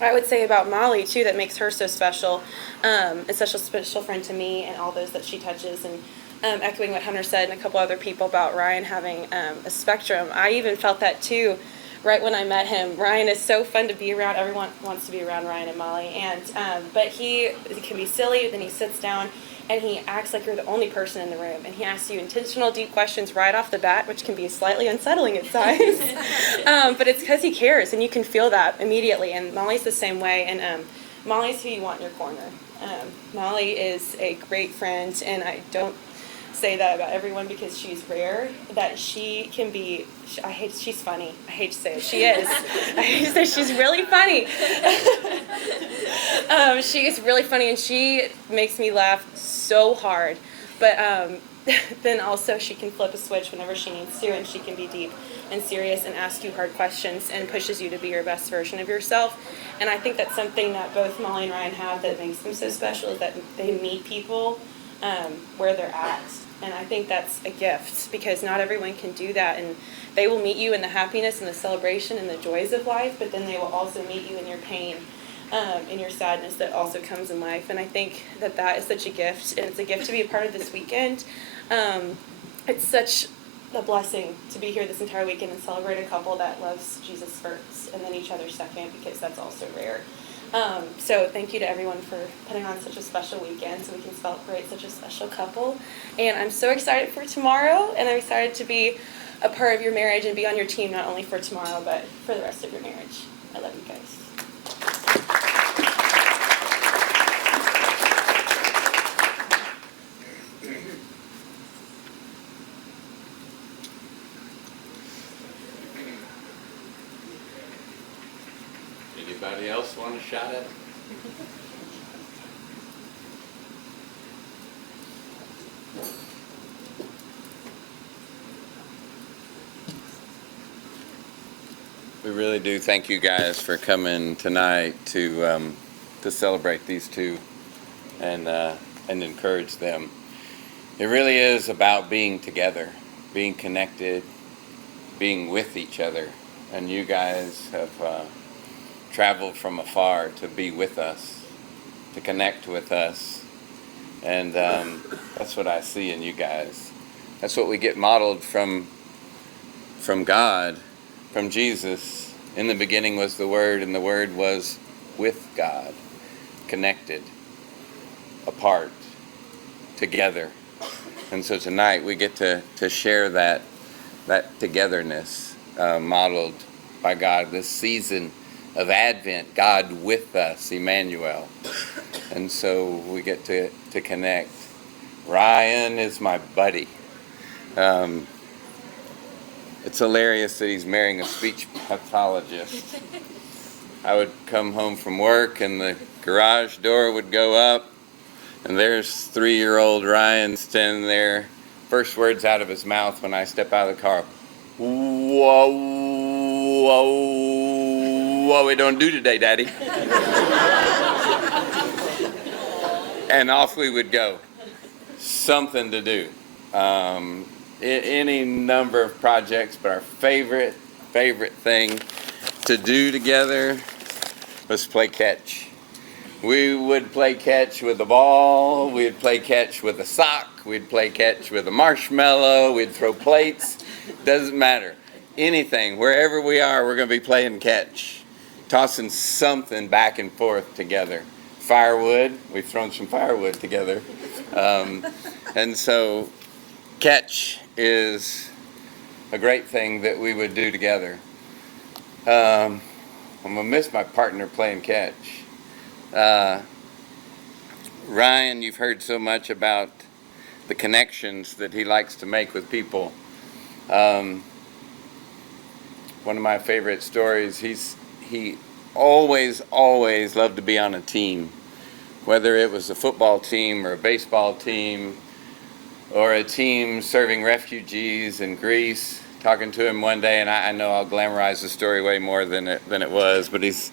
I would say about Molly too, that makes her so special. It's such a special friend to me and all those that she touches, and echoing what Hunter said and a couple other people about Ryan having a spectrum. I even felt that too right when I met him. Ryan is so fun to be around. Everyone wants to be around Ryan and Molly. But he can be silly, then he sits down and he acts like you're the only person in the room. And he asks you intentional, deep questions right off the bat, which can be slightly unsettling at times. But it's because he cares, and you can feel that immediately. And Molly's the same way. And Molly's who you want in your corner. Molly is a great friend, and I don't say that about everyone because she's rare, that she can be, she's funny. I hate to say it. She is. I hate to say she's really funny. She is really funny, and she makes me laugh so hard. But then also she can flip a switch whenever she needs to, and she can be deep and serious and ask you hard questions and pushes you to be your best version of yourself. And I think that's something that both Molly and Ryan have that makes them so special, is that they meet people where they're at. And I think that's a gift, because not everyone can do that. And they will meet you in the happiness and the celebration and the joys of life, but then they will also meet you in your pain, in your sadness that also comes in life. And I think that that is such a gift, and it's a gift to be a part of this weekend. It's such a blessing to be here this entire weekend and celebrate a couple that loves Jesus first and then each other second, because that's also rare. So thank you to everyone for putting on such a special weekend so we can celebrate such a special couple. And I'm so excited for tomorrow, and I'm excited to be a part of your marriage and be on your team not only for tomorrow but for the rest of your marriage. I love you guys. Anybody else want a shot at it? We really do thank you guys for coming tonight to celebrate these two and encourage them. It really is about being together, being connected, being with each other, and you guys have traveled from afar to be with us, to connect with us, and that's what I see in you guys. That's what we get modeled from God, from Jesus. In the beginning was the Word, and the Word was with God, connected, apart, together. And so tonight we get to share that togetherness modeled by God, this season of Advent, God with us, Emmanuel. And so we get to connect. Ryan is my buddy. It's hilarious that he's marrying a speech pathologist. I would come home from work and the garage door would go up, and there's 3-year-old Ryan standing there. First words out of his mouth when I step out of the car, "Whoa, whoa, what we don't do today, Daddy?" And off we would go. Something to do. Any number of projects, but our favorite thing to do together was play catch. We would play catch with a ball, we'd play catch with a sock, we'd play catch with a marshmallow, we'd throw plates, doesn't matter. Anything, wherever we are, we're going to be playing catch, tossing something back and forth together. Firewood, we've thrown some firewood together. And so catch is a great thing that we would do together. I'm going to miss my partner playing catch. Ryan, you've heard so much about the connections that he likes to make with people. One of my favorite stories, he always loved to be on a team, whether it was a football team or a baseball team or a team serving refugees in Greece. Talking to him one day, and I know I'll glamorize the story way more than it was, but he said,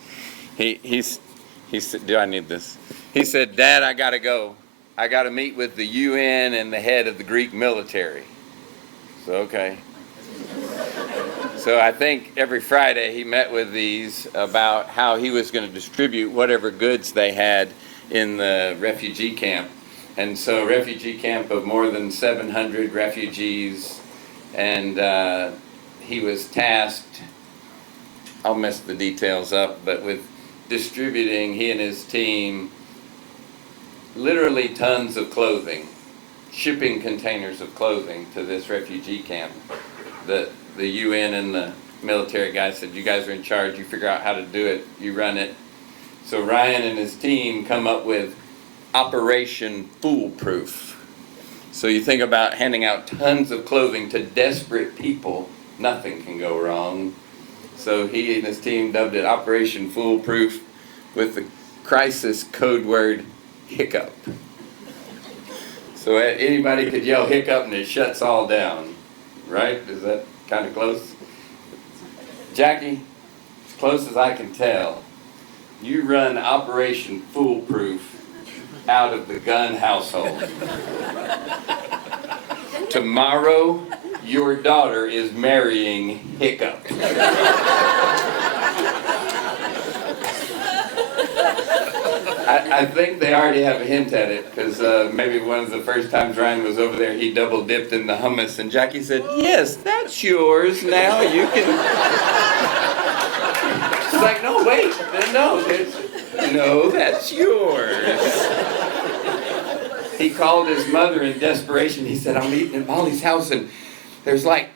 "Do I need this?" He said, "Dad, I gotta go. I gotta meet with the UN and the head of the Greek military." So okay. So I think every Friday he met with these about how he was going to distribute whatever goods they had in the refugee camp. And so refugee camp of more than 700 refugees, and he was tasked, I'll mess the details up, but with distributing, he and his team, literally tons of clothing, shipping containers of clothing to this refugee camp. The UN and the military guys said, you guys are in charge, you figure out how to do it, you run it. So Ryan and his team come up with Operation Foolproof. So you think about handing out tons of clothing to desperate people, nothing can go wrong. So he and his team dubbed it Operation Foolproof with the crisis code word hiccup. So anybody could yell hiccup and it shuts all down, right? Is that kind of close? Jackie, as close as I can tell, you run Operation Foolproof out of the Gunn household. Tomorrow, your daughter is marrying Hiccup. I think they already have a hint at it, because maybe one of the first times Ryan was over there, he double dipped in the hummus, and Jackie said, yes, that's yours, now you can... She's like, no, wait, no, that's yours. He called his mother in desperation. He said, I'm eating at Molly's house and there's like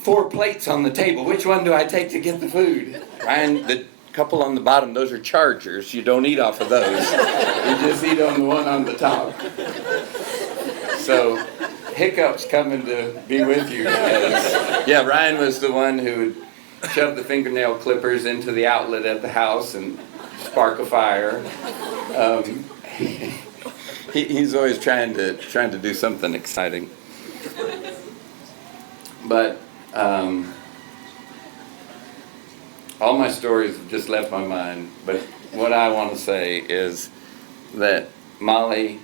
4 plates on the table. Which one do I take to get the food? Ryan, the couple on the bottom, those are chargers. You don't eat off of those. You just eat on the one on the top. So Hiccup's coming to be with you guys. Yeah, Ryan was the one who would shove the fingernail clippers into the outlet at the house and spark a fire. He's always trying to do something exciting. But all my stories have just left my mind. But what I want to say is that Molly,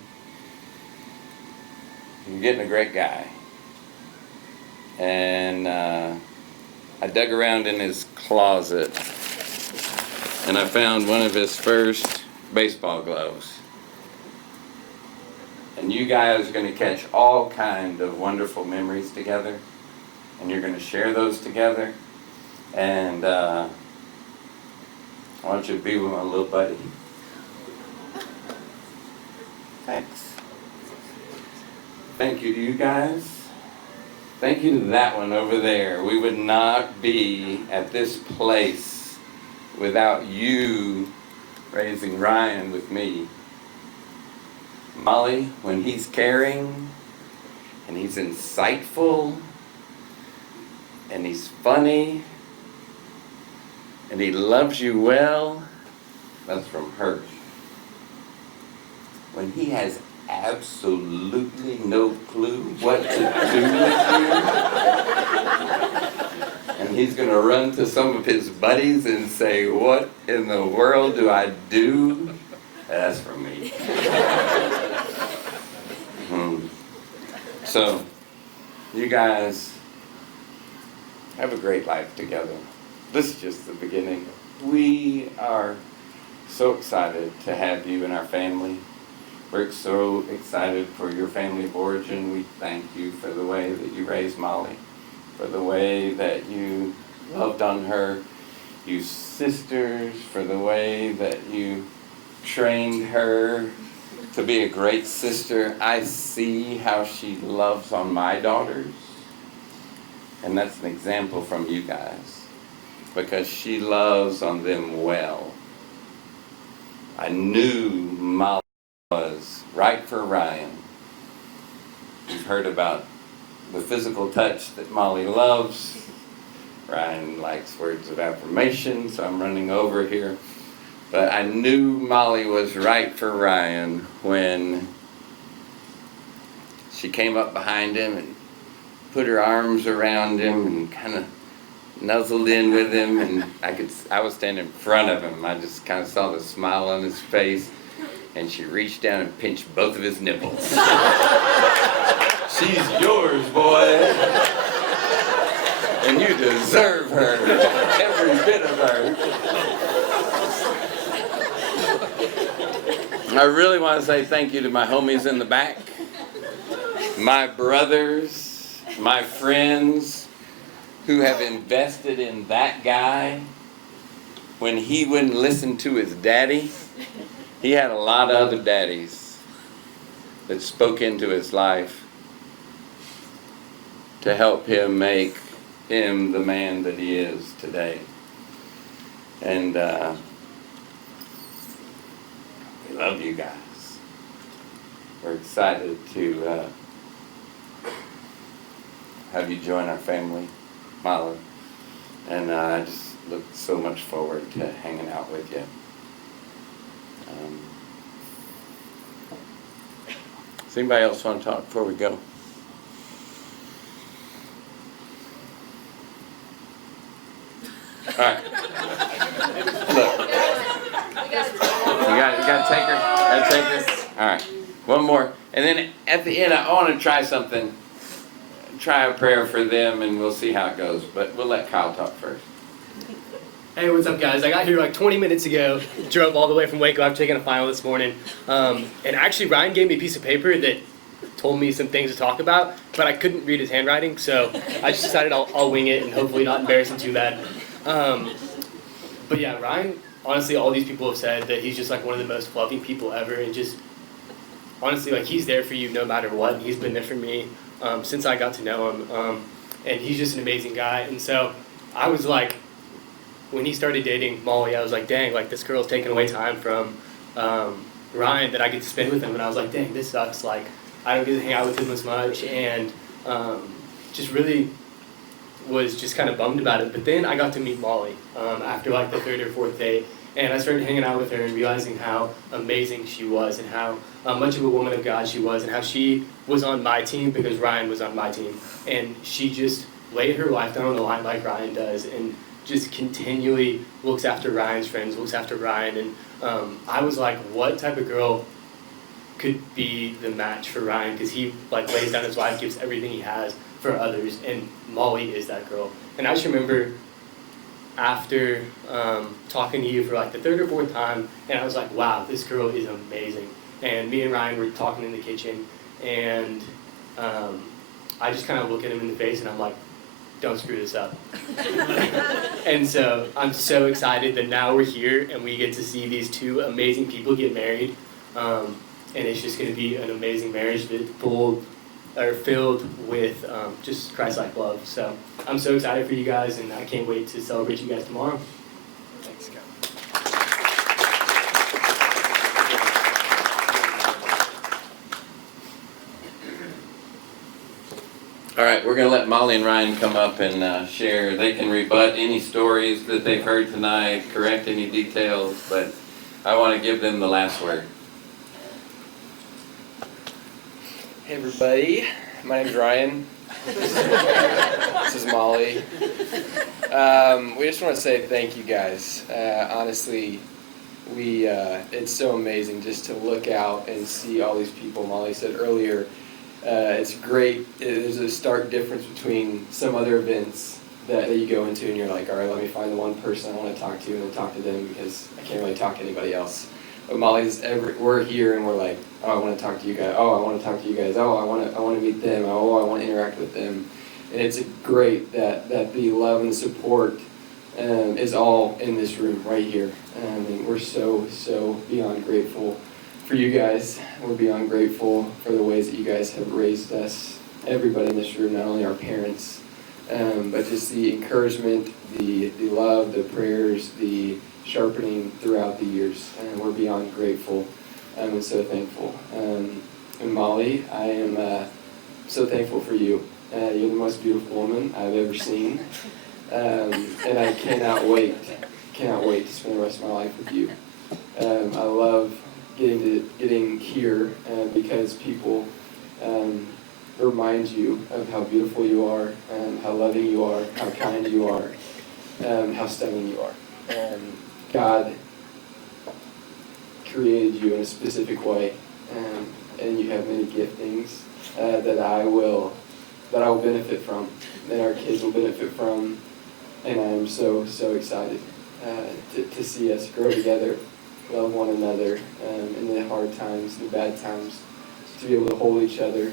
you're getting a great guy. And I dug around in his closet and I found one of his first baseball gloves. And you guys are going to catch all kind of wonderful memories together. And you're going to share those together. And I want you to be with my little buddy. Thanks. Thank you to you guys. Thank you to that one over there. We would not be at this place without you raising Ryan with me. Molly, when he's caring, and he's insightful, and he's funny, and he loves you well, that's from her. When he has absolutely no clue what to do with you, and he's going to run to some of his buddies and say, what in the world do I do? That's from me. So, you guys have a great life together. This is just the beginning. We are so excited to have you in our family. We're so excited for your family of origin. We thank you for the way that you raised Molly, for the way that you loved on her, you sisters, for the way that you trained her to be a great sister. I see how she loves on my daughters, and that's an example from you guys, because she loves on them well. I knew Molly was right for Ryan. You've heard about the physical touch that Molly loves. Ryan likes words of affirmation, so I'm running over here. But I knew Molly was right for Ryan when she came up behind him and put her arms around him and kind of nuzzled in with him, and I was standing in front of him. I just kind of saw the smile on his face, and she reached down and pinched both of his nipples. She's yours, boy. And you deserve her, every bit of her. I really want to say thank you to my homies in the back, my brothers, my friends who have invested in that guy when he wouldn't listen to his daddy. He had a lot of other daddies that spoke into his life to help him make him the man that he is today. And we love you guys. We're excited to have you join our family, Milo. And I just look so much forward to hanging out with you. Does anybody else want to talk before we go? All right. Look. You got to take her? Got to take her? All right. One more. And then at the end, I want to try something. Try a prayer for them, and we'll see how it goes. But we'll let Kyle talk first. Hey, what's up, guys? I got here like 20 minutes ago. Drove all the way from Waco after taking a final this morning. And actually, Ryan gave me a piece of paper that told me some things to talk about, but I couldn't read his handwriting, so I just decided I'll wing it and hopefully not embarrass him too bad. But yeah, Ryan, honestly, all these people have said that he's just like one of the most loving people ever, and just honestly, like, he's there for you no matter what, and he's been there for me since I got to know him, and he's just an amazing guy. And so I was like, when he started dating Molly, I was like, dang, like, this girl's taking away time from Ryan that I get to spend with him, and I was like, dang, this sucks, like, I don't get to hang out with him as much, and just really was just kind of bummed about it. But then I got to meet Molly after like the third or fourth date, and I started hanging out with her and realizing how amazing she was, and how much of a woman of God she was, and how she was on my team because Ryan was on my team, and she just laid her life down on the line like Ryan does, and just continually looks after Ryan's friends, looks after Ryan. And I was like, what type of girl could be the match for Ryan? Because he like lays down his life, gives everything he has for others, and Molly is that girl. And I just remember after talking to you for like the third or fourth time, and I was like, wow, this girl is amazing. And me and Ryan were talking in the kitchen, and I just kind of look at him in the face and I'm like, don't screw this up. And so I'm so excited that now we're here and we get to see these two amazing people get married. And it's just going to be an amazing marriage that's filled with just Christ-like love. So I'm so excited for you guys, and I can't wait to celebrate you guys tomorrow. Thanks, guys. All right, we're going to let Molly and Ryan come up and share. They can rebut any stories that they've heard tonight, correct any details, but I want to give them the last word. Hey everybody, my name's Ryan. This is Molly. We just want to say thank you guys. Honestly, it's so amazing just to look out and see all these people. Molly said earlier, it's great. There's a stark difference between some other events that you go into and you're like, all right, let me find the one person I want to talk to and then talk to them because I can't really talk to anybody else. But we're here and we're like, oh, I want to talk to you guys. Oh, I want to talk to you guys. Oh, I want to meet them. Oh, I want to interact with them. And it's great that the love and the support is all in this room right here. And we're so beyond grateful for you guys. We're beyond grateful for the ways that you guys have raised us, everybody in this room, not only our parents, but just the encouragement, the love, the prayers, the sharpening throughout the years. And we're beyond grateful and so thankful. And Molly, I am so thankful for you. You're the most beautiful woman I've ever seen. And I cannot wait to spend the rest of my life with you. I love getting here because people remind you of how beautiful you are, how loving you are, how kind you are, how stunning you are. God created you in a specific way, and you have many giftings that I will benefit from, that our kids will benefit from, and I am so excited to see us grow together love one another in the hard times, the bad times, to be able to hold each other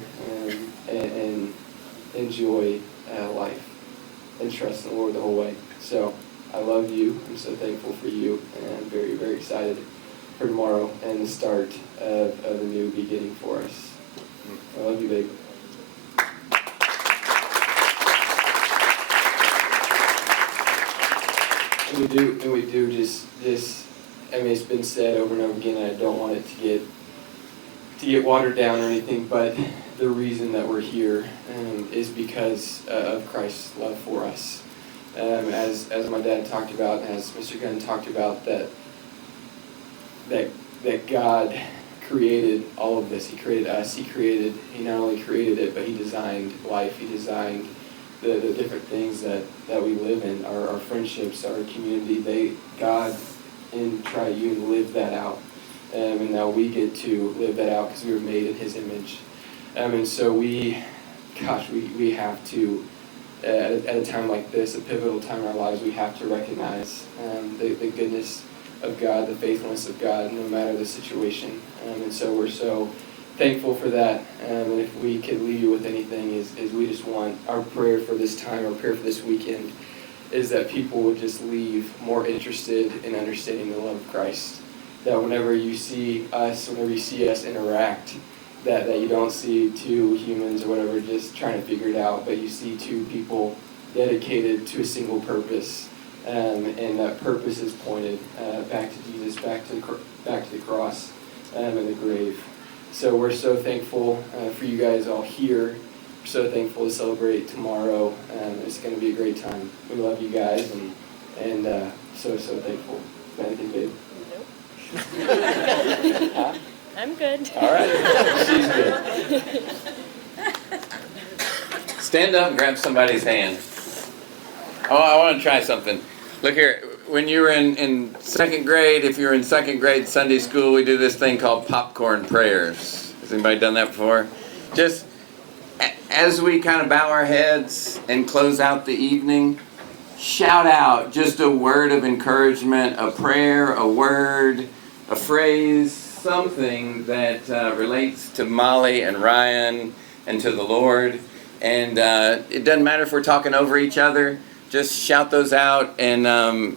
and enjoy life and trust in the Lord the whole way. So I love you. I'm so thankful for you, and I'm very, very excited for tomorrow and the start of a new beginning for us. I love you, babe. And we do just I mean, it's been said over and over again, and I don't want it to get watered down or anything, but the reason that we're here is because of Christ's love for us. As my dad talked about, and as Mr. Gunn talked about, that God created all of this. He created us. He not only created it, but he designed life. He designed the different things that we live in, our friendships, our community. God in Triune lived that out. And now we get to live that out because we were made in his image. And so we have to, at a time like this, a pivotal time in our lives, we have to recognize the goodness of God, the faithfulness of God, no matter the situation. And so we're so thankful for that. And if we could leave you with anything, is we just want our prayer for this time, our prayer for this weekend, is that people would just leave more interested in understanding the love of Christ. That whenever you see us interact, that you don't see two humans or whatever just trying to figure it out, but you see two people dedicated to a single purpose, and that purpose is pointed back to Jesus, back to the cross, and the grave. So we're so thankful for you guys all here. We're so thankful to celebrate tomorrow. It's going to be a great time. We love you guys, and so thankful. Anything, babe? Nope. I'm good. All right. She's good. Stand up and grab somebody's hand. Oh, I want to try something. Look here. When you were in second grade, if you were in second grade Sunday school, we do this thing called popcorn prayers. Has anybody done that before? Just as we kind of bow our heads and close out the evening, shout out just a word of encouragement, a prayer, a word, a phrase, something that relates to Molly and Ryan and to the Lord. And it doesn't matter if we're talking over each other. Just shout those out, and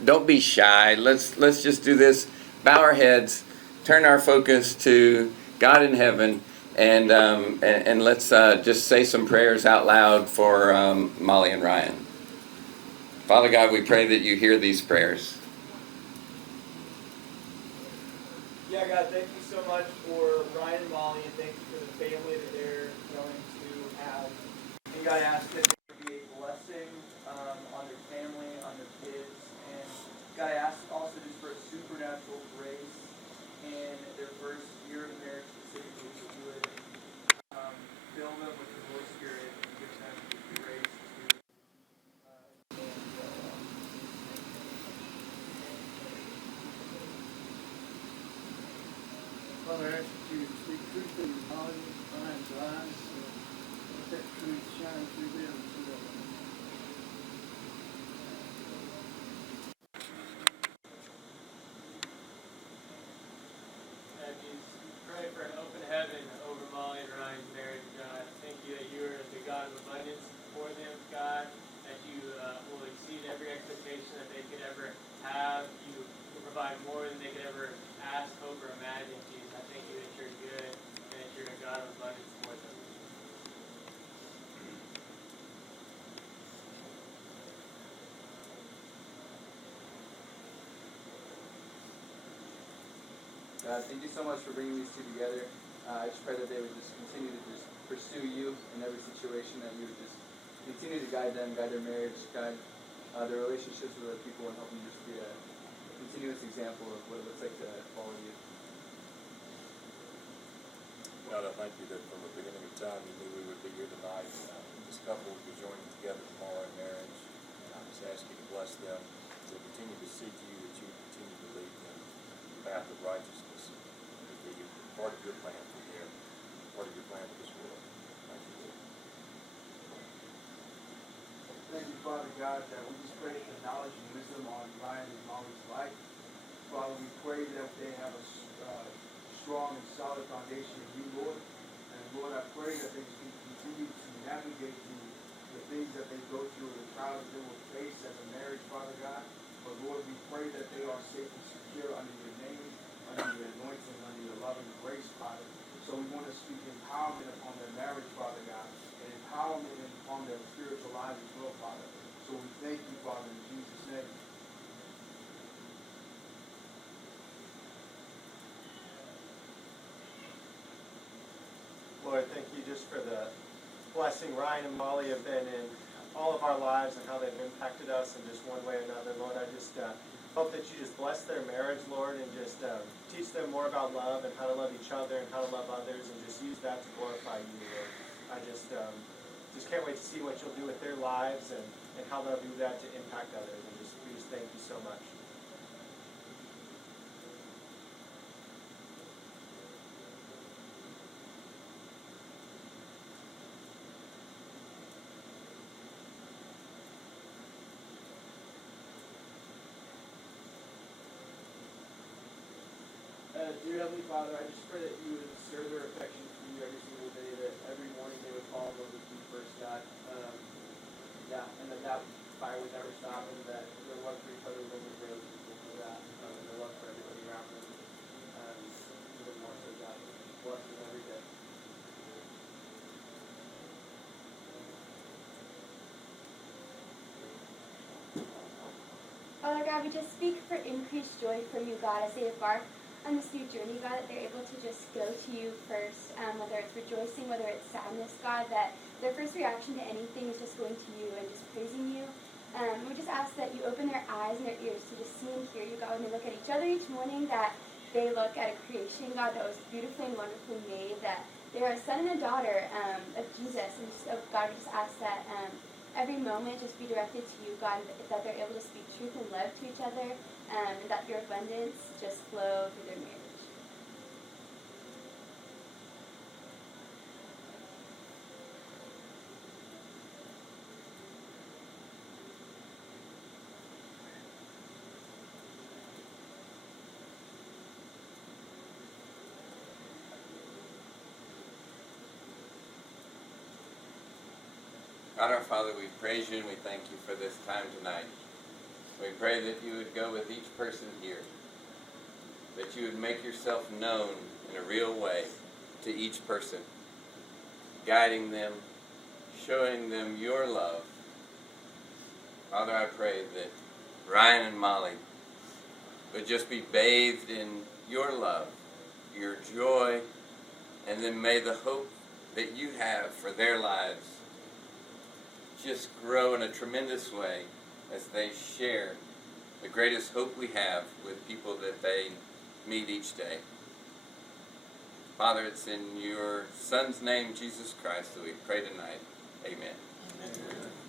don't be shy. Let's just do this. Bow our heads, turn our focus to God in heaven, and let's just say some prayers out loud for Molly and Ryan. Father God, we pray that you hear these prayers. Yeah, God, thank you so much for Ryan and Molly, and thank you for the family that they're going to have. And God, I ask that there be a blessing on their family, on their kids. And God, I ask also just for a supernatural grace in their first year of marriage, specifically, that you would fill them with the Holy Spirit and give them the grace to Father, I ask you to speak truth in Ryan's eyes, let that truth shine through them so that Pray for an open heaven over Molly and Ryan's marriage, God. Thank you that you are the God of abundance for them, God, that you will exceed every expectation that they could ever have. You will provide more than they could ever ask, hope, or imagine, Jesus. I thank you that you're good and that you're a God of abundance for them. God, thank you so much for bringing these two together. I just pray that they would just continue to just pursue you in every situation, that you would just continue to guide them, guide their marriage, guide their relationships with other people, and help them just be a continuous example of what it looks like to follow you. God, I thank you that from the beginning of time you knew we would be here tonight. This couple would be joining together tomorrow in marriage. And I just ask you to bless them, to continue to seek you, that you would continue to lead them in the path of righteousness. Be part of your plan for them, part of your plan for this world. Thank you, Lord. thank you, Father God, that we just pray for knowledge and wisdom on Ryan and Molly's life. Father, we pray that they have a strong and solid foundation in you, Lord. And Lord, I pray that they can continue to navigate through the things that they go through, the trials that they will face as a marriage, Father God. But Lord, we pray that they are safe and secure under your name, under your anointing, under your loving grace, Father. So we want to speak empowerment upon their marriage, Father God, and empowerment upon their spiritual lives as well, Father. So we thank you, Father, in Jesus' name. Lord, thank you just for the blessing Ryan and Molly have been in all of our lives and how they've impacted us in just one way or another. Lord, I just hope that you just bless their marriage, Lord, and just teach them more about love and how to love each other and how to love others, and just use that to glorify you, Lord. I just can't wait to see what you'll do with their lives and how they'll do that to impact others. And we just thank you so much. Dear Heavenly Father, I just pray that you would stir their affection for you every single day, that every morning they would fall in love with you first, God. And that fire would never stop, and that their love for each other would only grow for that, and their love for everybody around them. Even more so, God. Bless them every day. Father God, we just speak for increased joy from you, God, as they embark on this new journey, God, that they're able to just go to you first, whether it's rejoicing, whether it's sadness, God, that their first reaction to anything is just going to you and just praising you. We just ask that you open their eyes and their ears to just see and hear you, God, when they look at each other each morning, that they look at a creation, God, that was beautifully and wonderfully made, that they are a son and a daughter of Jesus. And just, God, we just ask that every moment just be directed to you, God, that they're able to speak truth and love to each other, and that your abundance just flow through their marriage. God our Father, we praise you and we thank you for this time tonight. We pray that you would go with each person here, that you would make yourself known in a real way to each person, guiding them, showing them your love. Father, I pray that Ryan and Molly would just be bathed in your love, your joy, and then may the hope that you have for their lives just grow in a tremendous way as they share the greatest hope we have with people that they meet each day. Father, it's in your Son's name, Jesus Christ, that we pray tonight. Amen. Amen.